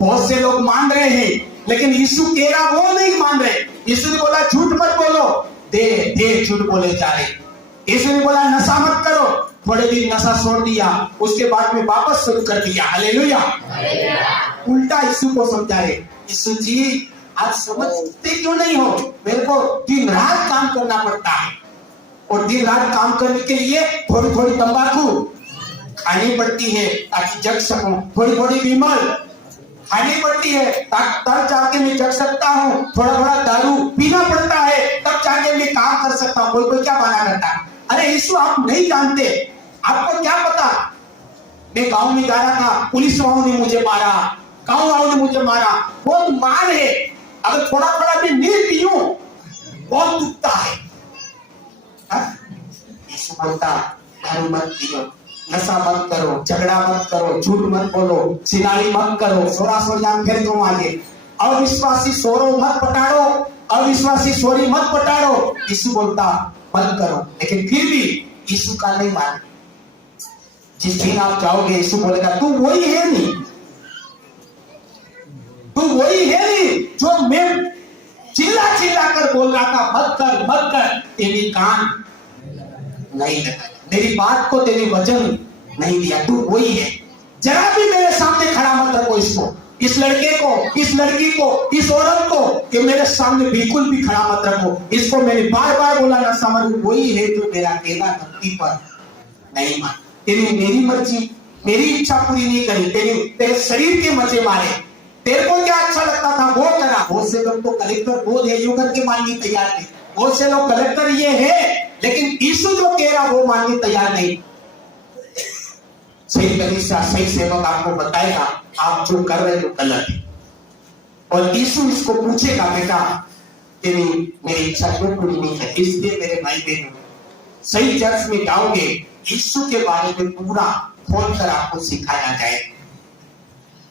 बहुत से लोग मान रहे हैं, लेकिन यीशु कह रहा वो नहीं मान रहे। यीशु ने बोला झूठ मत बोलो, दे झूठ बोले जा रहे। यीशु ने बोला नशा मत करो, थोड़े दिन नशा छोड़ दिया, उसके बाद में वापस शुरू कर दिया। हालेलुया। उल्टा यीशु को समझा रहे, यीशु जी आज समझते क्यों नहीं हो, मेरे को दिन रात काम करना पड़ता है, और दिन रात काम करने के लिए थोड़ी थोड़ी तंबाकू खानी पड़ती है ताकि जग सकूं, थोड़ी थोड़ी विमल खानी पड़ती है तब जाके मैं जग सकता हूँ, थोड़ा थोड़ा दारू पीना पड़ता है तब जाके मैं काम कर सकता हूँ। कोई क्या बहाना करता है, अरे यीशु आप नहीं जानते, आपको क्या पता, मैं गांव में जा रहा था, पुलिस वालों ने मुझे मारा, गांव वालों ने मुझे मारा, बहुत मार है, अगर थोड़ा थोड़ा मैं नील पीऊं बहुत दुखता है। यीशु बोलता दारू मत पियो, नशा मत करो, झगड़ा मत करो, झूठ मत बोलो, सिनारी मत करो, सोरा सोरियान फिर तुम आगे, अविश्वासी सोरो मत पटाड़ो, अविश्वासी सोरी मत पटाड़ो। यीशु बोलता मत करो, लेकिन फिर भी यीशु का नहीं माने। जिस दिन आप जाओगे यीशु बोलेगा तू वही है नहीं, तू वही है नहीं जो मैं चिल्ला चिल्ला कर बोल रहा था मत कर मत कर, तेरी कान नहीं लगाया, मेरी बात को तेरी वजन नहीं दिया, तू वही है। जरा भी मेरे सामने खड़ा मत रखो इसको, इस लड़के को, इस लड़की को, इस औरत को, कि मेरे सामने बिल्कुल भी खड़ा मत रखो। इसको मैंने बार बार बोला ना, समझ वही है जो मेरा केला धरती पर नहीं मान, तेरी मेरी मर्जी मेरी इच्छा पूरी नहीं करी, तेरे शरीर के मजे मारे, तेरे को क्या अच्छा लगता था वो करा। बहुत से लोग तो कलेक्टर वो है यो करके मानने तैयार थे, बहुत से लोग कलेक्टर ये है, लेकिन यीशु जो कह रहा वो मानने तैयार नहीं। सही कलीसिया, सही सेवक आपको बताएगा आप जो कर रहे हो गलत है, और यीशु इसको पूछेगा बेटा तेरी मेरी इच्छा क्यों पूरी नहीं है। इसलिए मेरे भाई बहनों, सही चर्च में जाओगे यीशु के बारे में पूरा खोलकर आपको सिखाया जाएगा।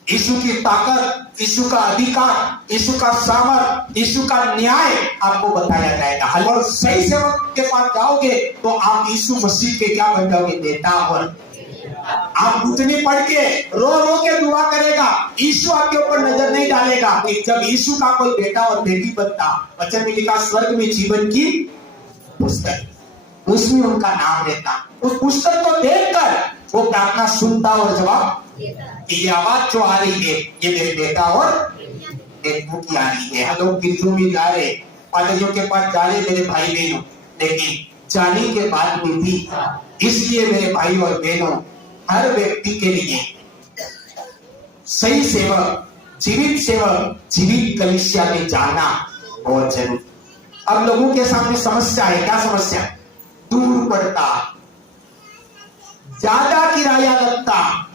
यीशु की ताकत, यीशु का अधिकार, यीशु का सामर्थ, यीशु का न्याय आपको बताया जाएगा। और सही सेवक के पास जाओगे तो आप यीशु मसीह के क्या बन जाओगे, बेटा। और आप घुटने पड़ के रो रो के दुआ करेगा, यीशु आपके ऊपर नजर नहीं डालेगा। जब यीशु का कोई बेटा और बेटी बनता, वचन में लिखा स्वर्ग में जीवन की पुस्तक, उसमें उनका नाम रहता। उस पुस्तक को देखकर वो प्रार्थना सुनता और जवाब, ये आवाज जो आ रही है ये मेरे बेटा और बेटू की आ रही है। हम लोग गिरजों में जा रहे, पादरियों के पास जा रहे मेरे भाई बहनों, लेकिन जाने के बाद में भी इसलिए मेरे भाई और बहनों, हर व्यक्ति के लिए सही सेवक, जीवित कलीसिया में जाना बहुत जरूरी। अब लोगों के सामने समस्या है, क्या समस्या? दूर पड़ता, ज्यादा किराया लगता।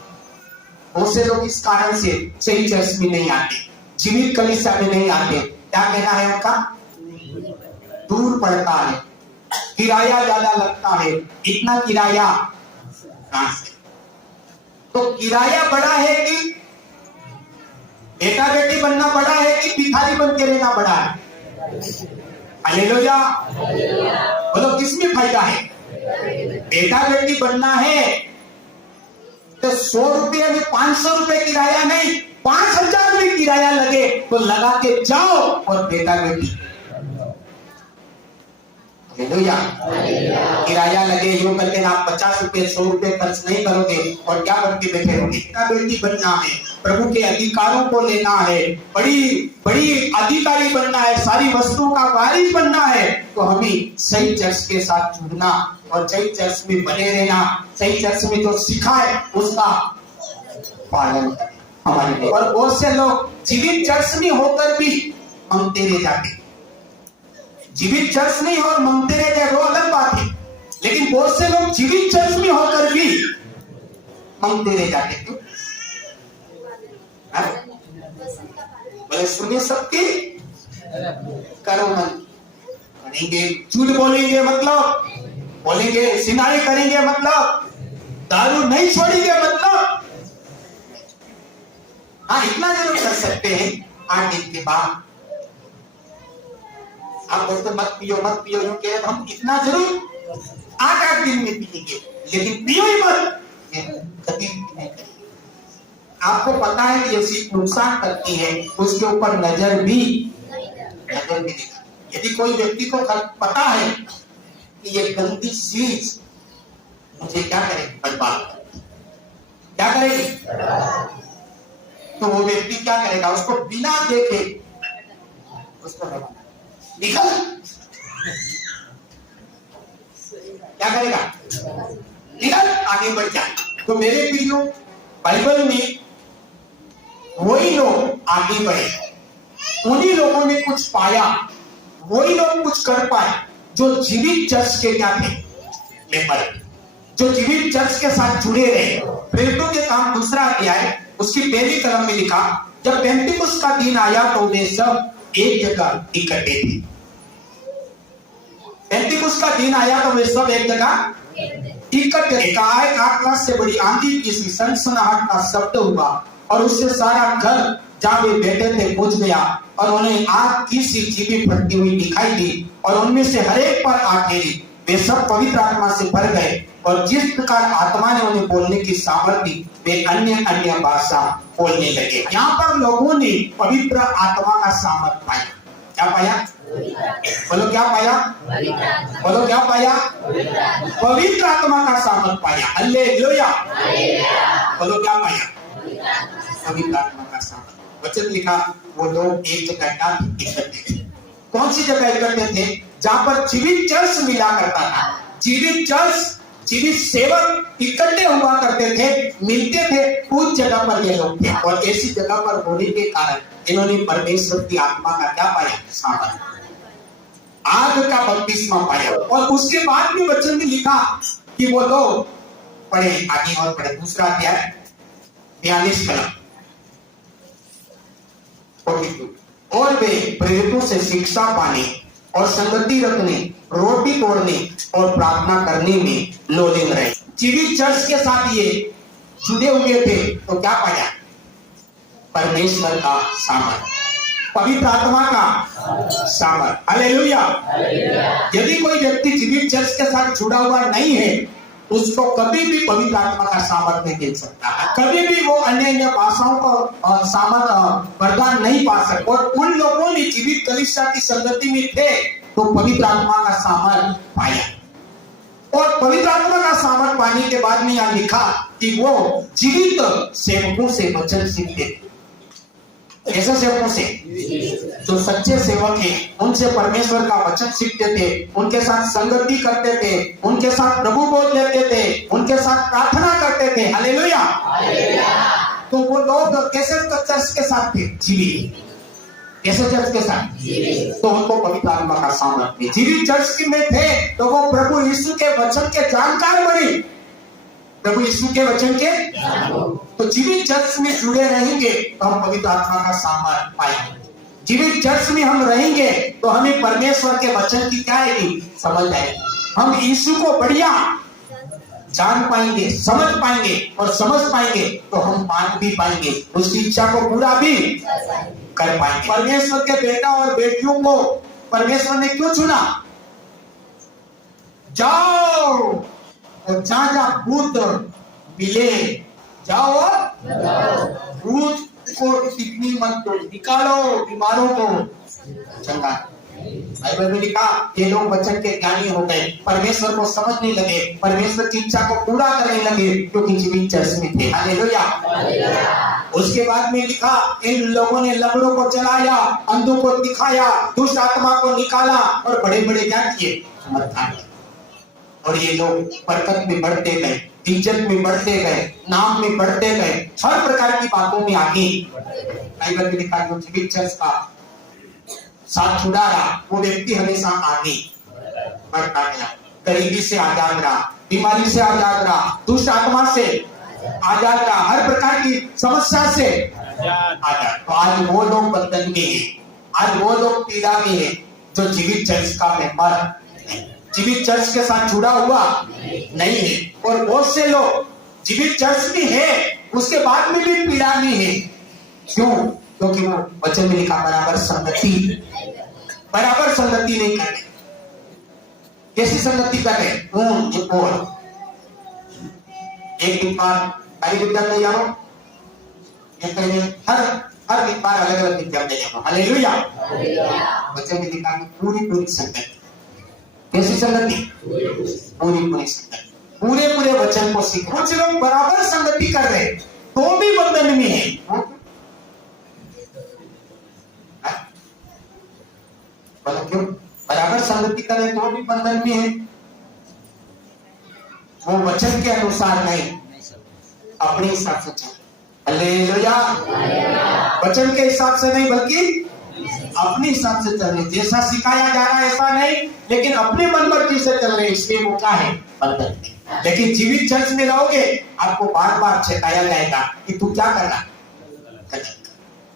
बहुत से लोग इस कारण से सही चर्च में नहीं आते, जीवित कलीसिया में नहीं आते। क्या कहना है उनका? दूर पड़ता है, किराया ज्यादा लगता है। इतना किराया कहां से? तो किराया बड़ा है कि बेटा बेटी बनना बड़ा है कि भिखारी बन के रहना बड़ा है? हालेलुया। बोलो किसमें फायदा है? बेटा बेटी बनना है तो 100 रुपये में 500 रुपये किराया नहीं, 5000 में किराया लगे तो लगा के जाओ और बेटा बेटी। हालेलुया। किराया लगे यूं करके आप 50 रुपये 100 रुपये खर्च नहीं करोगे और क्या बन के बैठे रहोगे? बेटा बेटी बनना है, प्रभु के अधिकारों को लेना है, बड़ी अधिकारी बनना है, सारी वस्तुओं का वारिस बनना है, तो हमें सही चर्च के साथ जुड़ना और सही चर्च में बने रहना, सही चर्च में जो सिखाए उसका पालन करें हमारे लिए। और बहुत से लोग जीवित चर्च में होकर भी मांगते रह जाते, जीवित चर्च नहीं और मांगते रह जाए वो अलग बात है, लेकिन बहुत से लोग जीवित चर्च में होकर भी मांगते रह जाते। क्यों? बोले सुनिए सबकी करो मन, करेंगे झूठ बोलेंगे मतलब, बोलेंगे सिनारी करेंगे मतलब, दारू नहीं छोड़ेंगे मतलब। हाँ इतना जरूर कर सकते हैं। 8 दिन के बाद आप बोलते मत पियो यूं कह, हम इतना जरूर 8 दिन में पिएंगे, लेकिन पियो ही मत, कभी नहीं करेंगे। आपको पता है कि ये चीज नुकसान करती है, उसके ऊपर नजर भी देगा। यदि कोई व्यक्ति को पता है कि ये गंदी चीज मुझे क्या करे, बर्बाद क्या करेगी, तो वो व्यक्ति क्या करेगा? उसको बिना देखे उसको निकल, क्या करेगा? निकल, आगे बढ़ जाए। तो मेरे प्रियो, बाइबल में वही लोग आगे बढ़े, उन्हीं लोगों ने कुछ पाया, वही लोग कुछ कर पाए जो जीवित चर्च के क्या थे, मेंबर, जो जीवित चर्च के साथ जुड़े रहे। प्रेरितों के काम 2 अध्याय उसकी 1 कलम में लिखा, जब पेंटिकुस्त का दिन आया तो वे सब एक जगह इकट्ठे थे। पेंटिकुस्त का दिन आया तो वे सब एक जगह एकाएक आकाश से बड़ी आंधी की सी सनसनाहट का शब्द हुआ और उससे सारा घर जहां वे बैठे थे बुझ गया और उन्हें आग की सी चीटी फटती हुई दिखाई दी और उनमें से हर एक पर आ ठहरी। वे सब पवित्र आत्मा से भर गए और जिस प्रकार आत्मा ने उन्हें बोलने की सामर्थ दी वे अन्य अन्य भाषा बोलने लगे। यहाँ पर लोगों ने पवित्र आत्मा का सामर्थ पाया। क्या पाया? बोलो क्या पाया? बोलो क्या पाया? पवित्र आत्मा का सामर्थ पाया। हालेलुया। बोलो क्या पाया? पवित्र आत्मा का सामर्थ। वचन लिखा वो लोग एक जगह इकट्ठे थे। कौन सी जगह इकट्ठे थे? जहां पर जीवित चर्च मिला करता था। जीवित चर्च, जीवित सेवक इकट्ठे हुआ करते थे, मिलते थे, उस जगह पर ये लोग थे। और ऐसी जगह पर होने के कारण इन्होंने परमेश्वर की आत्मा का क्या पाया? सामर्थ, आग का बपतिस्मा पाया। और उसके बाद भी वचन में लिखा कि वो लोग पढ़े, आगे और पढ़े, दूसरा अध्याय 42 कलम। और वे प्रेरितों से शिक्षा पाने और संगति रखने, रोटी तोड़ने और प्रार्थना करने में लोलिन रहे। जीवित चर्च के साथ ये जुड़े हुए थे तो क्या पाया? परमेश्वर का सामर्थ, पवित्र आत्मा का सामर्थ। हालेलुया। यदि कोई व्यक्ति जीवित चर्च के साथ जुड़ा हुआ नहीं है उसको कभी भी पवित्र आत्मा का सामर्थ नहीं मिल सकता, कभी भी वो अन्य अन्य भाषाओं का सामर्थ वरदान नहीं पा सकता। और उन लोगों ने जीवित कलीसिया की संगति में थे तो पवित्र आत्मा का सामर्थ पाया। और पवित्र आत्मा का सामर्थ पाने के बाद में यहाँ लिखा कि वो जीवित सेवकों से वचन सीखते थे। ऐसे सेवकों से जो सच्चे सेवक हैं उनसे परमेश्वर का वचन सीखते थे, उनके साथ संगति करते थे, उनके साथ प्रभु बोध लेते थे, उनके साथ प्रार्थना करते थे। हालेलुया। तो वो लोग कैसे चर्च के साथ थे? जीवित। कैसे चर्च के साथ? तो उनको पवित्र आत्मा का सामर्थ थे। जीवित चर्च में थे तो वो प्रभु यीशु के वचन के जानकार बने। प्रभु यीशु के वचन के तो जीवित चर्च में जुड़े रहेंगे तो हम पवित्र आत्मा का सामर्थ पाएंगे। जीवित चर्च में हम रहेंगे तो हमें परमेश्वर के वचन की क्या आएगी? समझ आएगी। हम यीशु को बढ़िया जान पाएंगे, समझ पाएंगे और समझ पाएंगे तो हम मान भी पाएंगे, उसकी इच्छा को पूरा भी कर पाएंगे। परमेश्वर के बेटा और बेटियों को परमेश्वर ने क्यों चुना? जाओ और जहां जहां भूत मिले जाओ और भूत को टिकनी मत दो, निकालो बीमारों को चंगा। बाइबल में लिखा ये लोग वचन के ज्ञानी हो गए, परमेश्वर को समझने लगे, परमेश्वर की इच्छा को पूरा करने लगे क्योंकि जीवित चर्च में थे। हालेलुया। उसके बाद में लिखा इन लोगों ने लंगड़ों को चलाया, अंधों को दिखाया, दुष्ट आत्मा को निकाला और बड़े बड़े क्या किए? चमत्कार। और ये लोग बरकत में बढ़ते गए, इज्जत में बढ़ते गए, नाम में बढ़ते गए, हर प्रकार की बातों में आगे। बाइबल में लिखा जो जीवित चर्च का साथ जुड़ा रहा वो व्यक्ति हमेशा आगे बढ़ता गया, गरीबी से आजाद रहा, बीमारी से आजाद रहा, दुष्ट आत्मा से आजाद रहा, हर प्रकार की समस्या से आजाद। तो आज वो लोग बंधन में है, आज वो लोग पीड़ा में है जो जीवित चर्च का मेंबर, जीवित चर्च के साथ जुड़ा हुआ नहीं है। और बहुत से लोग जीवित चर्च में है उसके बाद में भी पीड़ा में है। क्यों? क्योंकि वो वचन में लिखा बराबर संगति नहीं कर रहे। कैसी संगति कर रहे? एक विद्वान सारी विद्यालय जाओ, हर विद्वान अलग अलग विद्यालय जाओ। हालेलुया। वचन में लिखा पूरी संगति। कैसी संगति? पूरी संगति, पूरे वचन को सीख। कुछ लोग बराबर संगति कर रहे तो भी बंधन में है। क्यों? बराबर संगति कर रहे तो भी बंधन में है। वो वचन के अनुसार नहीं, अपने हिसाब से चल। हालेलुया। वचन के हिसाब से नहीं बल्कि अपने हिसाब से चल रहे, जैसा सिखाया जा रहा है ऐसा नहीं, लेकिन अपने मन मर्जी से चल रहे, इसलिए वो क्या है? बंधन। लेकिन जीवित चर्च में रहोगे आपको बार बार चेताया जाएगा कि तू क्या कर रहा,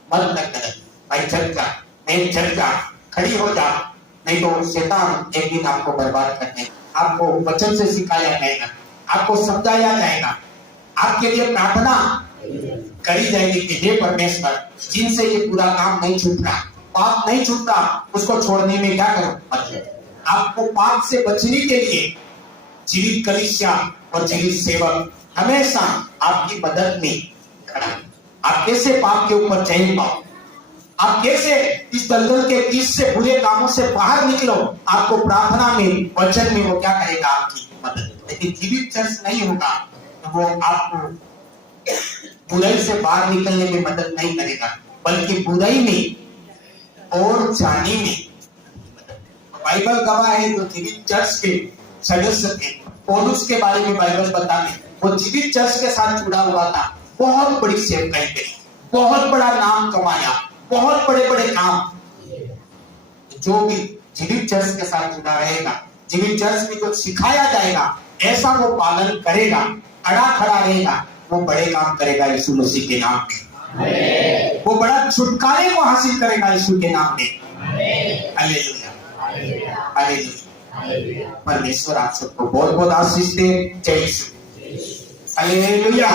मत कर भाई, चल जा, नहीं चल जा, खड़ी हो जा, नहीं तो शैतान एक दिन आपको बर्बाद करने। आपको वचन से सिखाया जाएगा, आपको समझाया जाएगा, आपके लिए प्रार्थना करी जाएगी कि हे परमेश्वर, जिनसे ये पूरा काम नहीं छूट रहा, पाप नहीं छूटता, उसको छोड़ने में क्या करो मदद। आपको पाप से बचने के लिए जीवित कलीसिया और जीवित सेवक हमेशा आपकी मदद में खड़ा है। आप कैसे पाप के ऊपर चैन पाओ, आप कैसे इस दलदल के बीच से बुरे कामों से बाहर निकलो, आपको प्रार्थना में वचन में वो क्या करेगा, आपकी मदद। लेकिन जीवित चर्च नहीं होगा तो वो आपको बुराई से बाहर निकलने में मदद नहीं करेगा, बल्कि बुराई में और जाने में। बाइबल गवाह है जो जीवित चर्च के सदस्य थे, पौलुस के बारे में बाइबल बताते, वो जीवित चर्च के साथ जुड़ा हुआ था, बहुत बड़ी सेवकाई करी, बहुत बड़ा नाम कमाया, बहुत बड़े बड़े काम। जो भी जीवित चर्च के साथ जुड़ा रहेगा, जीवित चर्च में जो सिखाया जाएगा ऐसा वो पालन करेगा, अड़ा खड़ा रहेगा, वो बड़े काम करेगा यीशु मसीह के नाम में। वो बड़ा छुटकारे को हासिल करेगा यीशु के नाम में। Hallelujah, hallelujah. परमेश्वर आप सबको बहुत बहुत आशीष दे। जय यीशु। हालेलुया।